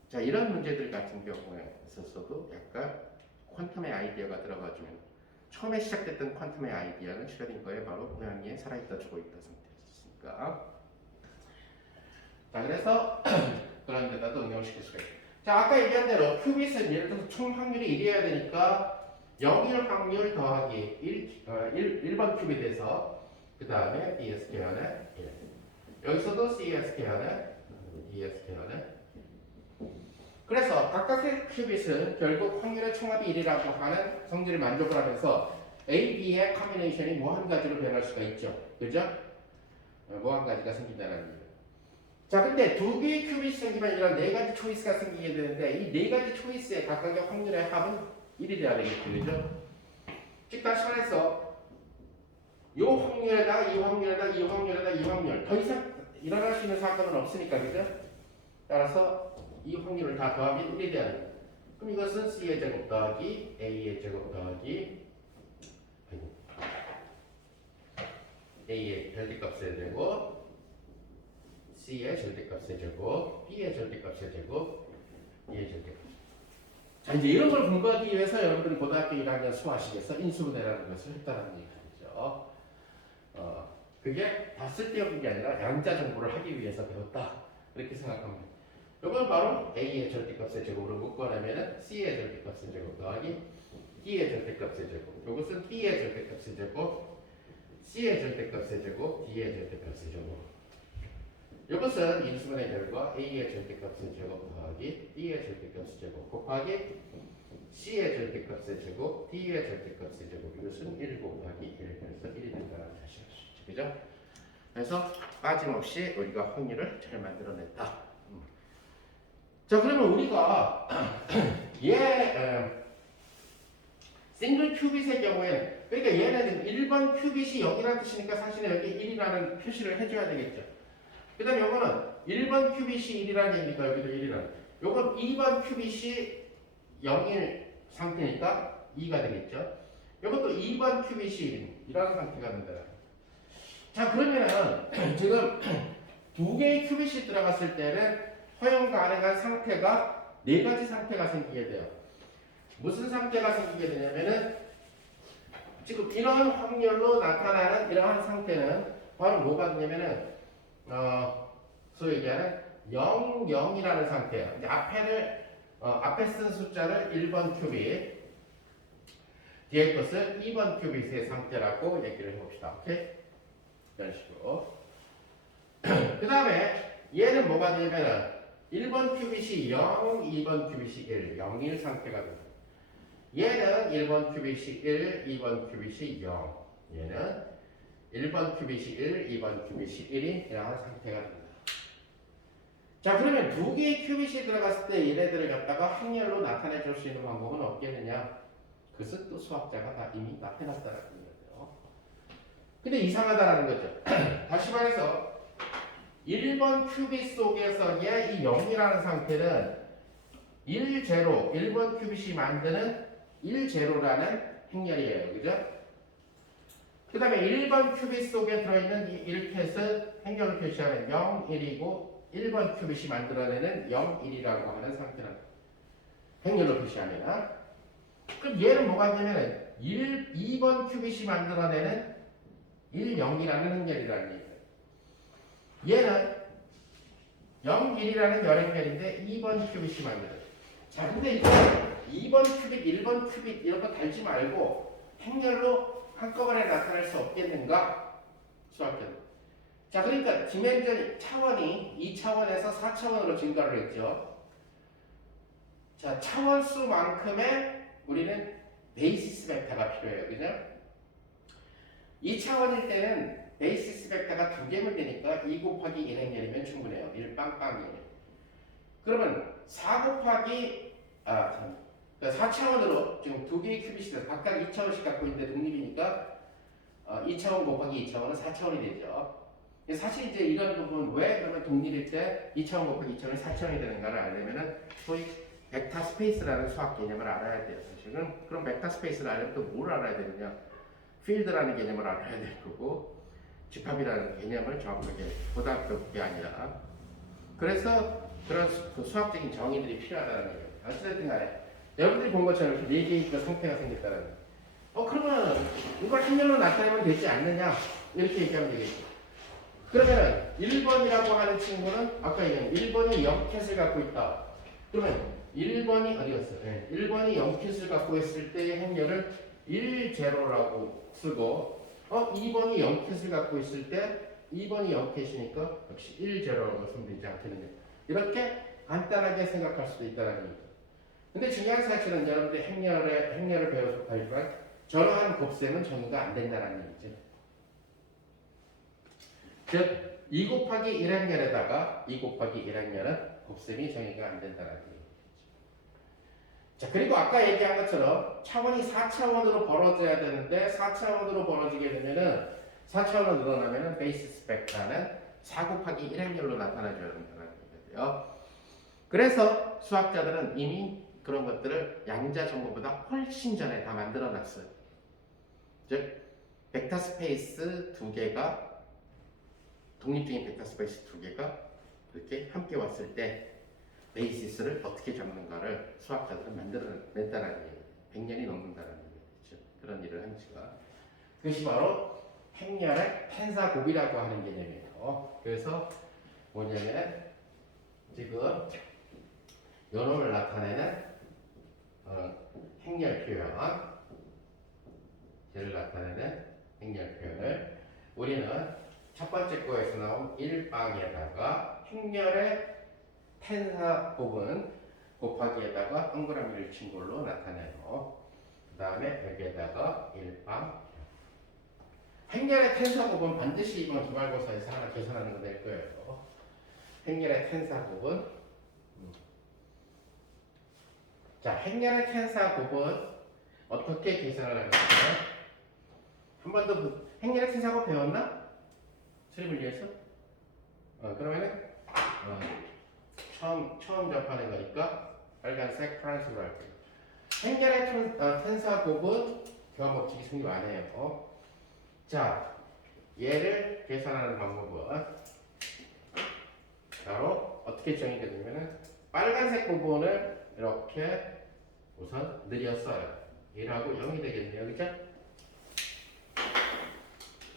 자, 이런 문제들 같은 경우에 있어서도 약간 퀀텀의 아이디어가 들어가주면 처음에 시작됐던 퀀텀의 아이디어는 슈레딩거의 바로 고양이에 살아있다 죽어있다 상태였으니까. 자, 그래서 그런 데다도 응용시킬 수가 있어요. 자, 아까 얘기한 대로 큐빗은 예를 들어서 총 확률이 1이어야 되니까 0일 확률 더하기 1번 큐빗에서 그 다음에 DSK는 1. 여기서도 CSK는 DSK는. 그래서 각각의 큐빗은 결국 확률의 총합이 1이라고 하는 성질을 만족을 하면서 A, B의 커뮤니케이션이 뭐 한 가지로 변할 수가 있죠. 그죠? 뭐 한 가지가 생긴다는 얘기예요. 자, 근데 두 개의 큐빗이 생기면 이런 네 가지 초이스가 생기게 되는데 이 네 가지 초이스의 각각의 확률의 합은 1이 돼야 되겠죠. 그죠? 즉 다시 말해서 이 확률에다가 이 확률에다가 이 확률에다가 이 확률 더 이상 일어날 수 있는 사건은 없으니까. 그죠? 따라서 이 확률을 다 더하면 1이 돼야 됩니다. 그럼 이것은 C의 제곱 더하기 A의 제곱 더하기 A의 절대값의 제곱, C의 절대값의 제곱, B의 절대값의 제곱, E의 절대값. 자, 이제 이런 걸 공부하기 위해서 여러분들이 고등학교 1학년 수학식에서 인수분해라는 것을 했다는 얘기죠. 그게 다 쓸데없는 게 아니라 양자 정보를 하기 위해서 배웠다. 그렇게 생각합니다. 이건 바로 A의 절대값의 제곱으로 묶어내면 C의 절대값의 제곱 더하기 D의 절대값의 제곱. 이것은 B의 절대값의 제곱, C의 절대값의 제곱, D의 절대값의 제곱. 이것은 인수분해 결과 A의 절대값의 제곱 더하기 B의 절대값의 제곱 곱하기 C의 절대값의 제곱, D의 절대값의 제곱. 이것은 1 곱하기 1. 그래서 1이 된다는 사실을 알 수 있죠. 그죠? 그래서 빠짐없이 우리가 확률을 잘 만들어냈다. 자, 그러면 우리가 싱글 큐빗의 경우에는 그러니까 얘는 1번 큐빗이 0이라는 뜻이니까 사실은 여기 1이라는 표시를 해줘야 되겠죠. 그 다음에 요거는 1번 큐빗이 1이라는 얘기니까 여기도 1이라는. 요건 2번 큐빗이 0일 상태니까 2가 되겠죠. 요것도 2번 큐빗이 1이라는 상태가 된다. 자, 그러면은 지금 두 개의 큐빗이 들어갔을 때는 허용 가능한 상태가 네 가지 상태가 생기게 돼요. 무슨 상태가 생기게 되냐면은 지금 이러한 확률로 나타나는 이러한 상태는 바로 뭐가 되냐면은 소위 얘기하는 0, 0이라는 상태예요. 이제 앞에 쓴 숫자를 1번 큐빗, 뒤에 것을 2번 큐빗의 상태라고 얘기를 해봅시다. 오케이? 이런 식으로. 그 다음에 얘는 뭐가 되냐면은 1번 큐빗이 0, 2번 큐빗이 1, 0, 1 상태가 됩니다. 얘는 1번 큐빗이 1, 2번 큐빗이 0. 얘는 1번 큐빗이 1, 2번 큐빗이 1이 이러한 상태가 됩니다. 자, 그러면 두 개의 큐빗이 들어갔을 때 얘네들을 갖다가 확률로 나타내 줄 수 있는 방법은 없겠느냐? 그것은 또 수학자가 다 이미 다 해놨다는 거죠. 근데 이상하다라는 거죠. 다시 말해서 1번 큐빗 속에서의 이 0이라는 상태는 1, 0, 1번 큐빗이 만드는 1, 0라는 행렬이에요. 그죠? 그 다음에 1번 큐빗 속에 들어있는 이 1캣은 행렬을 표시하면 0, 1이고 1번 큐빗이 만들어내는 0, 1이라고 하는 상태는 행렬로 표시하면 그럼 얘는 뭐가 되냐면 2번 큐빗이 만들어내는 1, 0이라는 행렬이라는 얘기예요. 얘는 0, 1이라는 열행렬인데 2번 큐빗이 만들어요. 자, 근데 이제 2번 큐빗, 1번 큐빗 이런 거 달지 말고 행렬로 한꺼번에 나타날 수 없겠는가? 수학자는. 자, 그러니까 디멘전 차원이 2차원에서 4차원으로 증가를 했죠. 자, 차원수만큼의 우리는 베이시스 벡터가 필요해요. 그죠? 2차원일 때는 베이시스 벡터가 2개면 되니까 2 곱하기 1 행렬이면 충분해요. 1 빵빵이에요. 그러면 4 곱하기 4차원으로 지금 두 개의 큐빗이 각각 2차원씩 갖고 있는데 독립이니까 2차원 곱하기 2차원은 4차원이 되죠. 사실 이제 이런 부분 왜 그러면 독립일 때 2차원 곱하기 2차원이 4차원이 되는가를 알려면은 소위 벡터 스페이스라는 수학 개념을 알아야 돼요. 사실은. 그럼 벡터 스페이스를 알려면 또 뭘 알아야 되느냐? 필드라는 개념을 알아야 될 거고 집합이라는 개념을 정확하게 고등학교 게 아니라 그래서 그런 그 수학적인 정의들이 필요하다는 거예요. 어쨌든 간에 여러분들이 본 것처럼 이렇게 4개의 그 상태가 생겼다는 거예요. 그러면 이걸 행렬로 나타내면 되지 않느냐? 이렇게 얘기하면 되겠죠. 그러면은 1번이라고 하는 친구는 아까 얘기한 1번이 0캣을 갖고 있다. 그러면 1번이 어디 갔어요? 네. 1번이 0캣을 갖고 있을 때의 행렬을 1, 0라고 쓰고 2번이 0캣을 갖고 있을 때 2번이 0캣이니까 역시 1, 0라고 쓰면 되지 않겠느냐. 이렇게 간단하게 생각할 수도 있다는 얘기죠. 근데 중요한 사실은 여러분들이 행렬을 배워서 알지만 저러한 곱셈은 정의가 안 된다는 얘기죠. 즉, 2 곱하기 1행렬에다가 2 곱하기 1행렬은 곱셈이 정의가 안 된다는 얘기죠. 자, 그리고 아까 얘기한 것처럼 차원이 4차원으로 벌어져야 되는데 4차원으로 벌어지게 되면은 4차원으로 늘어나면은 베이스 스펙타는 4 곱하기 1행렬로 나타나줘야 된다는 얘기예요. 그래서 수학자들은 이미 그런 것들을 양자 정보보다 훨씬 전에 다 만들어 놨어요. 즉, 벡터 스페이스 두 개가 독립적인 벡터 스페이스 두 개가 이렇게 함께 왔을 때 베이시스를 어떻게 잡는가를 수학자들은 만들어냈다는 얘기예요. 100년이 넘는다는 얘기죠. 그런 일을 한 지가. 그것이 바로 행렬의 펜사곱이라고 하는 개념이에요. 그래서 뭐냐면 지금 요놈을 나타내는 행렬 표현, 쟤를 나타내는 행렬 표현을 우리는 첫 번째 거에서 나온 1방에다가 행렬의 텐사곱은 곱하기에다가 동그라미를 친 걸로 나타내요. 그 다음에 여기에다가 1방. 행렬의 텐사곱은 반드시 이번 기말고사에서 하나 계산하는 거 될 거예요. 행렬의 텐사곱은 자, 행렬의 텐사곱은 어떻게 계산을 하냐면 한 번 더 행렬의 텐사곱 배웠나? 수립을 위해서? 그러면은 처음 접하는 거니까 빨간색, 파란색으로 할게요. 행렬의 텐사곱은 교환 법칙이 성립 안 해요. 자, 얘를 계산하는 방법은 바로 어떻게 정의되냐면은 빨간색 부분을 이렇게 우선 늘렸어요. 1하고 0이 되겠네요. 그죠?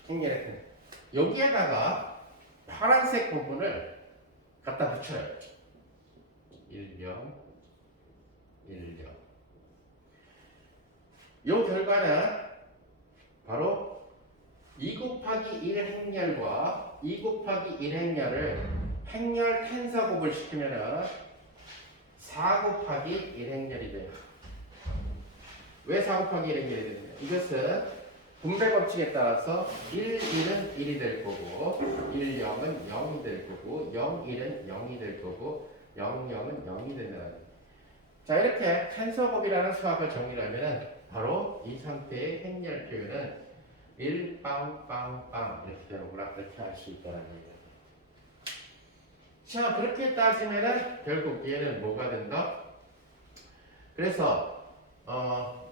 행렬의 텐. 여기에다가 파란색 부분을 갖다 붙여요. 1, 0, 1, 0. 요 결과는 바로 2 곱하기 1 행렬과 2 곱하기 1 행렬을 행렬 텐사곱을 시키면은 4 곱하기 1 행렬이 돼요. 왜 4 곱하기 1 행렬이 되느냐? 이것은 분배 법칙에 따라서 1, 1은 1이 될 거고 1, 0은 0이 될 거고 0, 1은 0이 될 거고 0, 0은 0이 된다는 거예요. 자, 이렇게 텐서곱이라는 수학을 정리하면 바로 이 상태의 행렬 표현은 1, 빵, 빵, 빵 이렇게 되는구나. 이렇게 할 수 있다는 얘기예요. 자, 그렇게 따지면은 결국 얘는 뭐가 된다? 그래서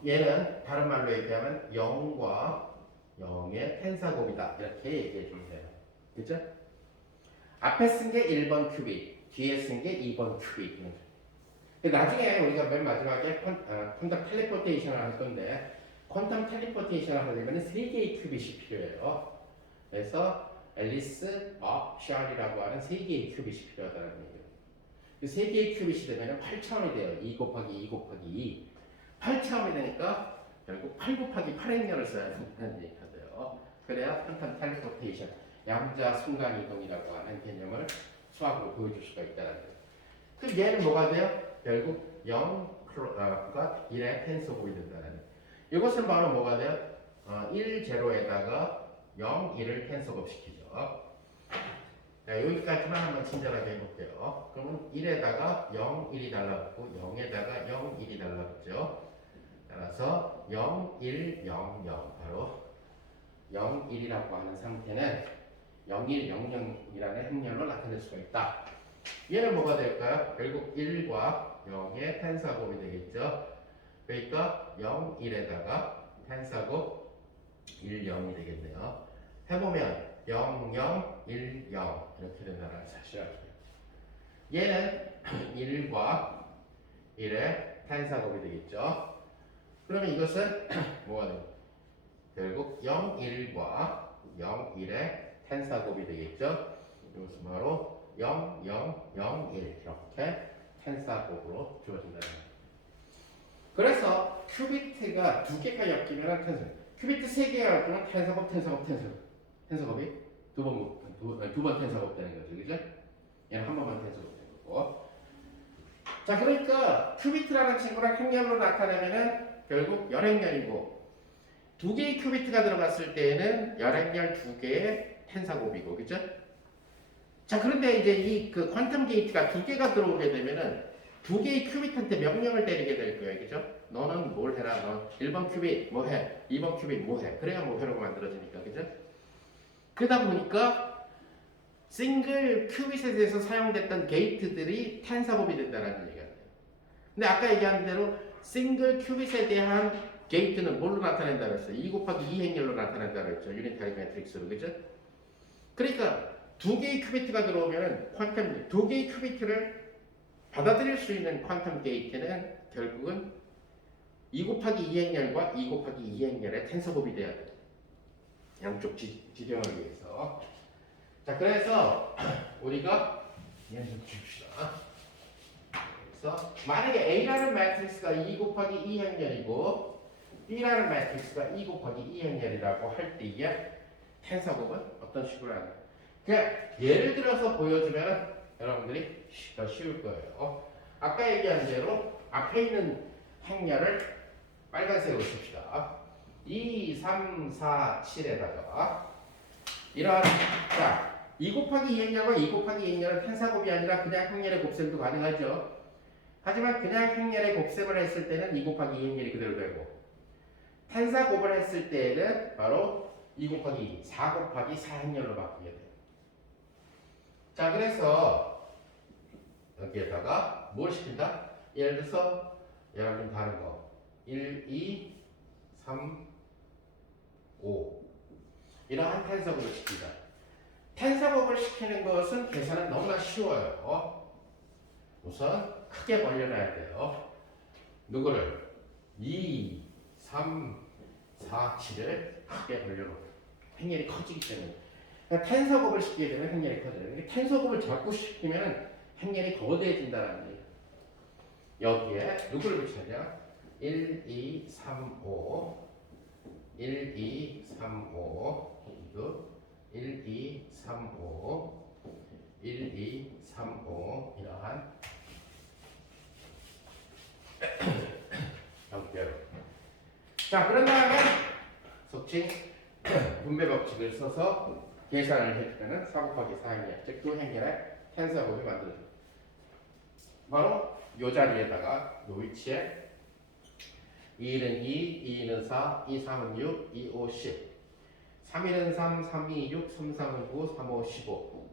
얘는 다른 말로 얘기하면 0과 0의 텐사곱이다. 이렇게 얘기해 주면 돼요. 그죠? 앞에 쓴 게 1번 큐빅, 뒤에 쓴 게 2번 큐빅. 나중에 우리가 맨 마지막에 퀀텀 텔레포테이션을 할 건데 퀀텀 텔레포테이션을 하려면 3개의 큐빅이 필요해요. 그래서 앨리스, 밥, 샬이라고 하는 3개의 큐빅이 필요하다는 얘기예요. 그 3개의 큐빅이 되면 8차원이 돼요. 2 곱하기 2 곱하기 2. 8차원이 되니까 결국 8 곱하기 8행렬을 써야 된다는 얘기가 돼요. 그래야 퀀텀 텔레포테이션, 양자 순간이동이라고 하는 개념을 수학으로 보여줄 수가 있다는 거예요. 그럼 얘는 뭐가 돼요? 결국 0가 1의 텐서곱이 된다는 거예요. 이것은 바로 뭐가 돼요? 1, 0에다가 0, 1을 텐서곱 시키죠. 자, 여기까지만 한번 친절하게 해볼게요. 그러면 1에다가 0, 1이 달라붙고 0에다가 0, 1이 달라붙죠. 따라서 0, 1, 0, 0 바로 0, 1이라고 하는 상태는 0, 1, 0, 0이라는 행렬로 나타낼 수가 있다. 얘는 뭐가 될까요? 결국 1과 0의 탄사곱이 되겠죠. 그러니까 0, 1에다가 탄사곱 1, 0이 되겠네요. 해보면 0, 0, 1, 0 이렇게 된다는 사실을 알게 돼요. 얘는 1과 1의 탄사곱이 되겠죠. 그러면 이것은 뭐가 돼요? 결국 0, 1과 0, 1의 탄사곱이 되겠죠. 이것은 바로 0, 0, 0, 1 이렇게 탄사곱으로 주어진다는 거예요. 그래서 큐비트가 두 개가 엮이면 탄사곱, 큐비트 세 개가 엮이면 탄사곱, 탄사곱이 두 번 탄사곱 되는 거죠, 그죠? 얘는 한 번만 탄사곱 되는 거고. 자, 그러니까 큐비트라는 친구랑 행렬로 나타내면은 결국 열행렬이고, 두 개의 큐비트가 들어갔을 때에는 열행렬 두 개의 탄사곱이고, 그죠? 자, 그런데 이제 이 그 퀀텀 게이트가 두 개가 들어오게 되면은 두 개의 큐빗한테 명령을 때리게 될 거예요. 그죠? 너는 뭘 해라. 너 1번 큐빗 뭐 해? 2번 큐빗 뭐 해? 그래야 뭐 회로가 만들어지니까. 그죠? 그러다 보니까 싱글 큐빗에 대해서 사용됐던 게이트들이 탄사곱이 된다는 얘기가 돼요. 근데 아까 얘기한 대로 싱글 큐빗에 대한 게이트는 뭘로 나타낸다고 했어요? 2 곱하기 2 행렬로 나타낸다고 했죠. 유니타리 매트릭스로. 그죠? 그러니까 두 개의 큐비트가 들어오면 퀀텀, 두 개의 큐비트를 받아들일 수 있는 퀀텀 게이트는 결국은 2 곱하기 2 행렬과 2 곱하기 2 행렬의 탄사곱이 돼야 돼요. 양쪽 지정을 위해서. 자, 그래서 우리가 얘는 좀 줍시다. 그래서 만약에 A라는 매트릭스가 2 곱하기 2 행렬이고 B라는 매트릭스가 2 곱하기 2 행렬이라고 할 때에 탄사곱은 어떤 식으로 하는 거예요? 그냥 예를 들어서 보여주면 여러분들이 더 쉬울 거예요. 아까 얘기한 대로 앞에 있는 행렬을 빨간색으로 씁시다. 2, 3, 4, 7에다가 이런 자, 2 곱하기 2 행렬과 2 곱하기 2 행렬은 탄사곱이 아니라 그냥 행렬의 곱셈도 가능하죠. 하지만 그냥 행렬의 곱셈을 했을 때는 2 곱하기 2 행렬이 그대로 되고 탄사곱을 했을 때는 바로 2 곱하기 2, 4 곱하기 4 행렬로 바뀌게 돼요. 자, 그래서 여기에다가 뭘 시킨다? 예를 들어서 여러분 다른 거 1, 2, 3, 5 이러한 탄사곱을 시킨다. 탄사곱을 시키는 것은 계산은 너무나 쉬워요. 우선 크게 벌려놔야 돼요. 누구를? 2, 3, 4, 7을 크게 벌려놓고 행렬이 커지기 때문에 그러니까 탄사곱을 시키게 되면 행렬이 커져요. 탄사곱을 자꾸 시키면 행렬이 거대해진다는 얘기예요. 여기에 누구를 붙이냐? 1, 2, 3, 5 1, 2, 3, 5 1, 2, 3, 5 1, 2, 3, 5 이러한 형태로 자, 그런 다음에 속칭 분배 법칙을 써서 계산을 해주면 4 곱하기 4행렬, 즉 두 행렬의 탄사곱이 만들어집니다. 바로 이 자리에다가 이 위치에 2는 2, 2는 4, 2, 3은 6, 2, 5, 10 3, 1은 3, 3, 2, 6, 3, 3은 9, 3, 5, 15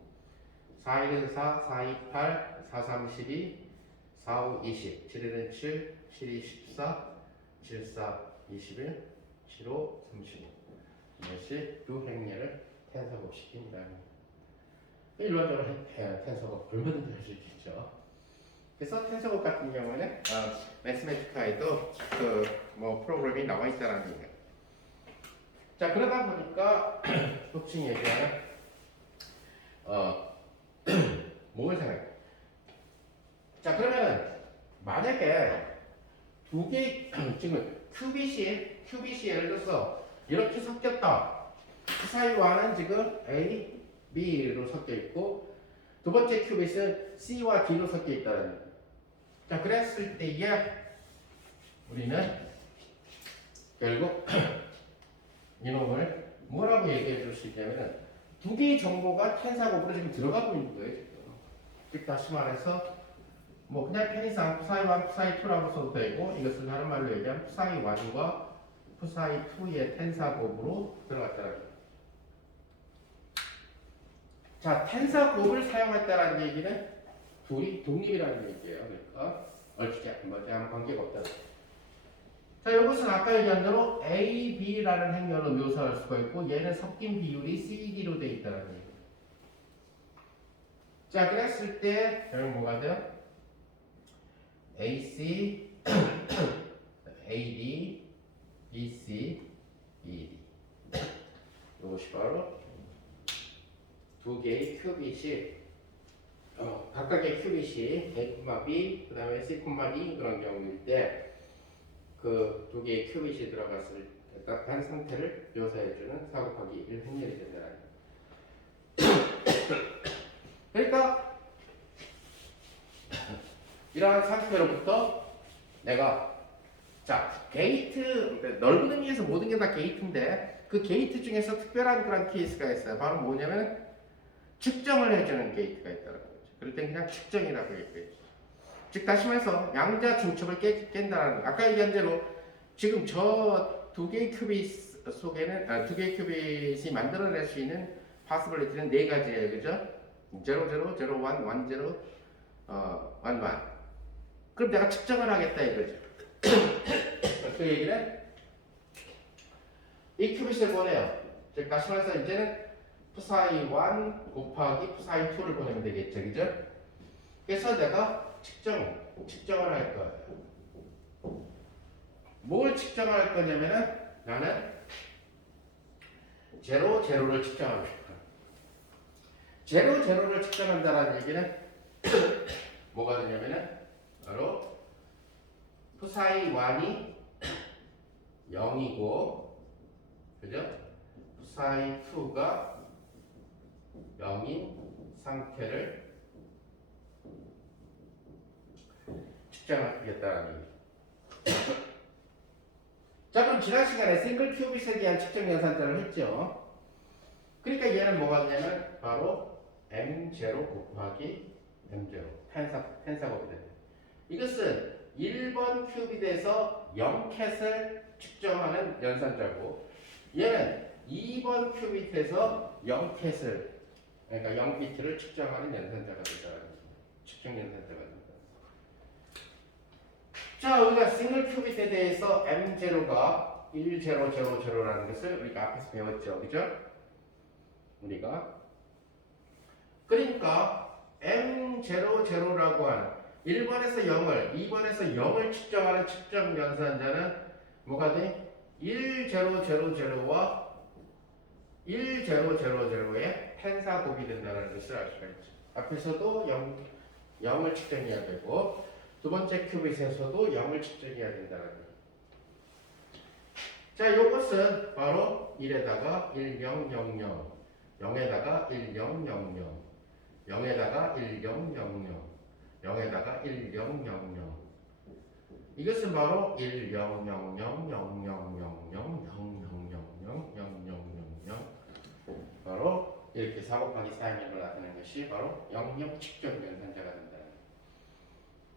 4, 1은 4, 4, 2, 8, 4, 3, 12 4, 5, 20 7, 1은 7, 7, 2, 14 7, 4, 21 7, 5, 35 이것이 두 행렬을 탄사곱 시킨다는 일반적으로 탄사곱 얼마든지 할 수 있겠죠. 그래서 탄사곱 같은 경우에는 매스매티카에도 뭐 프로그램이 나와 있다는 얘기예요. 자, 그러다 보니까 속칭 얘기하는 뭘 생각해? 자, 그러면 만약에 두 개 지금 큐빗이 예를 들어서 이렇게 섞였다. 그 사이와는 지금 A, B로 섞여 있고 두 번째 큐빗은 C와 D로 섞여 있다는 거예요. 자, 그랬을 때에 우리는 결국 이놈을 뭐라고 얘기해 줄 수 있냐면은 두 개의 정보가 탄사곱으로 지금 들어가고 있는 거예요. 지금. 즉 다시 말해서 뭐 그냥 편의상 푸사이 1, 푸사이 2라고 써도 되고 이것을 다른 말로 얘기하면 푸사이 1과 푸사이 2의 탄사곱으로 들어갔다는 거예요. 자, 탄사곱을 사용했다는 얘기는 둘이 독립이라는 얘기예요. 그러니까 얽히지 뭐지 아무 관계가 없다. 자, 이것은 아까 얘기한 대로 A, B라는 행렬로 묘사할 수가 있고 얘는 섞인 비율이 CD로 돼 있다는 얘기예요. 자, 그랬을 때 결국 뭐가 돼요? AC, AD, BC, BD. 이것이 바로 두 개의 큐빗이 각각의 큐빗이 A, B, 그 다음에 C, D 그런 경우일 때 그 두 개의 큐빗이 들어갔을 때 한 상태를 묘사해주는 4 곱하기 1 행렬이 된다. 그러니까 이러한 상태로부터 내가 자 게이트 넓은 의미에서 모든 게 다 게이트인데 그 게이트 중에서 특별한 그런 케이스가 있어요. 바로 뭐냐면 측정을 해주는 게이트가 있다는 거죠. 그럴 땐 그냥 측정이라고 얘기해요. 즉 다시 말해서 양자 중첩을 깬다는 아까 얘기한 대로 지금 저 두 개의 큐빗 속에는 두 개의 큐빗이 만들어낼 수 있는 파스빌리티는 네 가지예요. 그죠? 0, 0, 0, 1, 0, 1, 1. 그럼 내가 측정을 하겠다 이거죠. 그 얘기는 이 큐빗을 보내요. 즉 다시 말해서 이제는 푸사이 1 곱하기 푸사이 2를 보내면 되겠죠. 그죠? 그래서 내가 측정을 할 거예요. 뭘 측정할 거냐면은 나는 제로, 제로를 측정하고 싶어요. 제로, 제로를 측정한다는 얘기는 뭐가 되냐면은 바로 푸사이 1이 0이고 그죠? 푸사이 2가 0인 상태를 측정하겠다는 얘기죠. 자, 그럼 지난 시간에 싱글 큐빗에 대한 측정 연산자를 했죠. 그러니까 얘는 뭐가 되냐면 바로 M0 곱하기 M0 텐사곱이 됩니다. 이것은 1번 큐빗에서 0캣을 측정하는 연산자고 얘는 2번 큐빗에서 0캣을 그러니까 0비트를 측정하는 연산자가 된다는 거죠. 측정 연산자가 됩니다. 자, 우리가 싱글 큐빗에 대해서 M0가 1000라는 것을 우리가 앞에서 배웠죠. 그죠? 우리가 그러니까 M00라고 하는 1번에서 0을 2번에서 0을 측정하는 측정 연산자는 뭐가 돼? 1000와 1000의 펜사곱이 된다는 것을 알 수가 있죠. 앞에서도 0을 측정해야 되고 두 번째 큐빗에서도 0을 측정해야 된다는 거예요. 자, 이것은 바로 1에다가 1000, 0에다가 1000, 0에다가 1000, 0에다가 1000. 이것은 바로 1000000000000000 바로 이렇게 4 곱하기 4행렬로 나타내는 것이 바로 00 측정 연산자가 된다.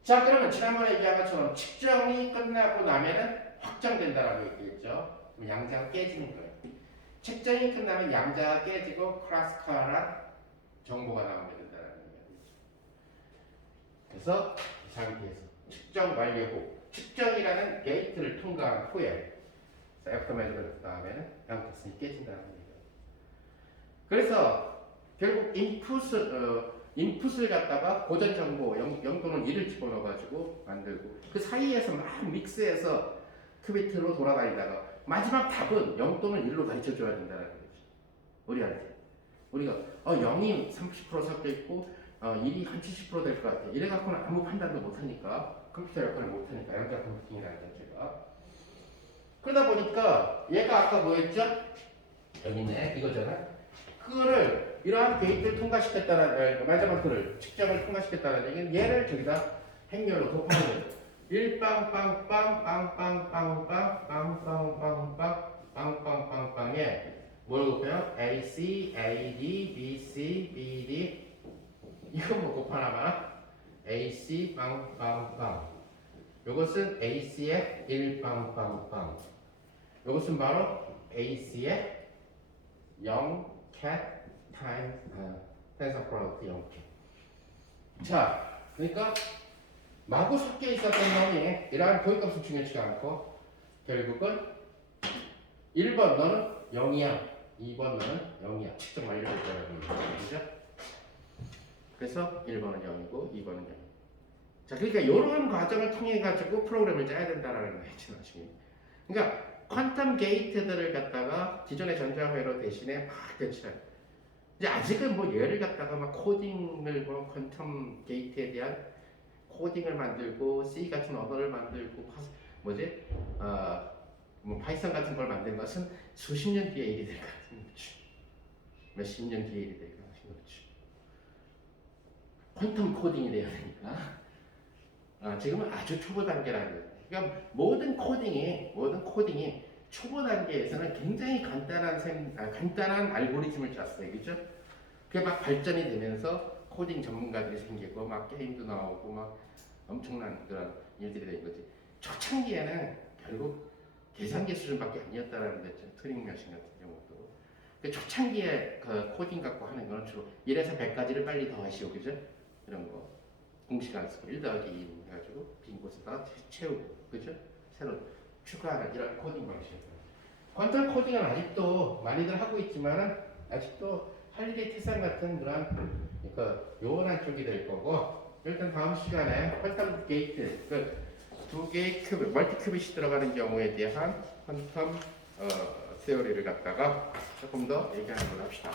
자, 그러면 지난번에 얘기한 것처럼 측정이 끝나고 나면은 확정된다라고 얘기했죠. 그럼 양자가 깨지는 거예요. 측정이 끝나면 양자가 깨지고 클래시컬한 정보가 나오게 된다는 얘기죠. 그래서 이 상태에서 측정 완료 후 측정이라는 게이트를 통과한 후에 애프터 매저먼트 다음에는 양자성이 깨진다는 얘기예요. 그래서 결국 인풋을 갖다가 고전 정보 0 또는 1을 집어넣어가지고 만들고 그 사이에서 막 믹스해서 큐비트로 돌아다니다가 마지막 답은 0 또는 1로 가르쳐줘야 된다는 거죠. 우리한테. 우리가 0이 30% 섞여 있고 1이 한 70% 될 것 같아. 이래 갖고는 아무 판단도 못하니까 컴퓨터 역할을 못하니까 양자 컴퓨팅이라는 자체가. 그러다 보니까 얘가 아까 뭐였죠? 여기 있네. 이거잖아. 그거를 이러한 게이트를 통과시켰다는 매저먼트를 측정을 통과시켰다는 얘기는 얘를 저기다 행렬로 곱하는 거예요. 1빵빵빵빵빵빵빵빵빵빵빵빵빵에 뭘 곱해요? AC, AD, BC, BD 이거 뭐 곱하나봐. AC 빵빵빵 요것은 AC의 1빵빵빵 요것은 바로 AC의 0 cat times tensor product 0cat. 자, 그러니까 마구 섞여 있었던 놈이 이러한 거기값을 중요치가 않고 결국은 1번 너는 0이야. 2번 너는 0이야. 측정 완료될 거라는 거죠. 그래서 1번은 0이고 2번은 0. 자, 그러니까 이런 과정을 통해 가지고 프로그램을 짜야 된다라는 거예요, 나중에. 그러니까 퀀텀 게이트들을 갖다가 기존의 전자회로 대신에 막 대체해. 이제 아직은 뭐 얘를 갖다가 막 코딩을 뭐 퀀텀 게이트에 대한 코딩을 만들고 C 같은 언어를 만들고 뭐지? 뭐 파이썬 같은 걸 만든 것은 수십 년 뒤에 일이 될 것 같은 거지. 몇십 년 뒤에 일이 될 것 같은 거지. 퀀텀 코딩이 돼야 되니까. 지금은 아주 초보 단계라는 거예요. 그러니까 모든 코딩이 초보 단계에서는 굉장히 간단한 알고리즘을 짰어요. 그죠? 그게 막 발전이 되면서 코딩 전문가들이 생기고 막 게임도 나오고 막 엄청난 그런 일들이 된 거지. 초창기에는 결국 계산기 수준밖에 아니었다라는 거죠. 투링 머신 같은 경우도. 그 초창기에 그 코딩 갖고 하는 거는 주로 1에서 100까지를 빨리 더하시오. 그죠? 이런 거. 공식 안 쓰고 1 더하기 2 해가지고 빈 곳에다가 채우고. 그죠? 새로 추가하는 이런 코딩 방식이에요. 퀀텀 코딩은 아직도 많이들 하고 있지만 아직도 할리데이 태산 같은 그런 그 요원한 쪽이 될 거고 일단 다음 시간에 퀀텀 게이트 그 두 개의 큐빅, 멀티 큐빅이 들어가는 경우에 대한 퀀텀 세어리를 갖다가 조금 더 얘기하는 걸로 합시다.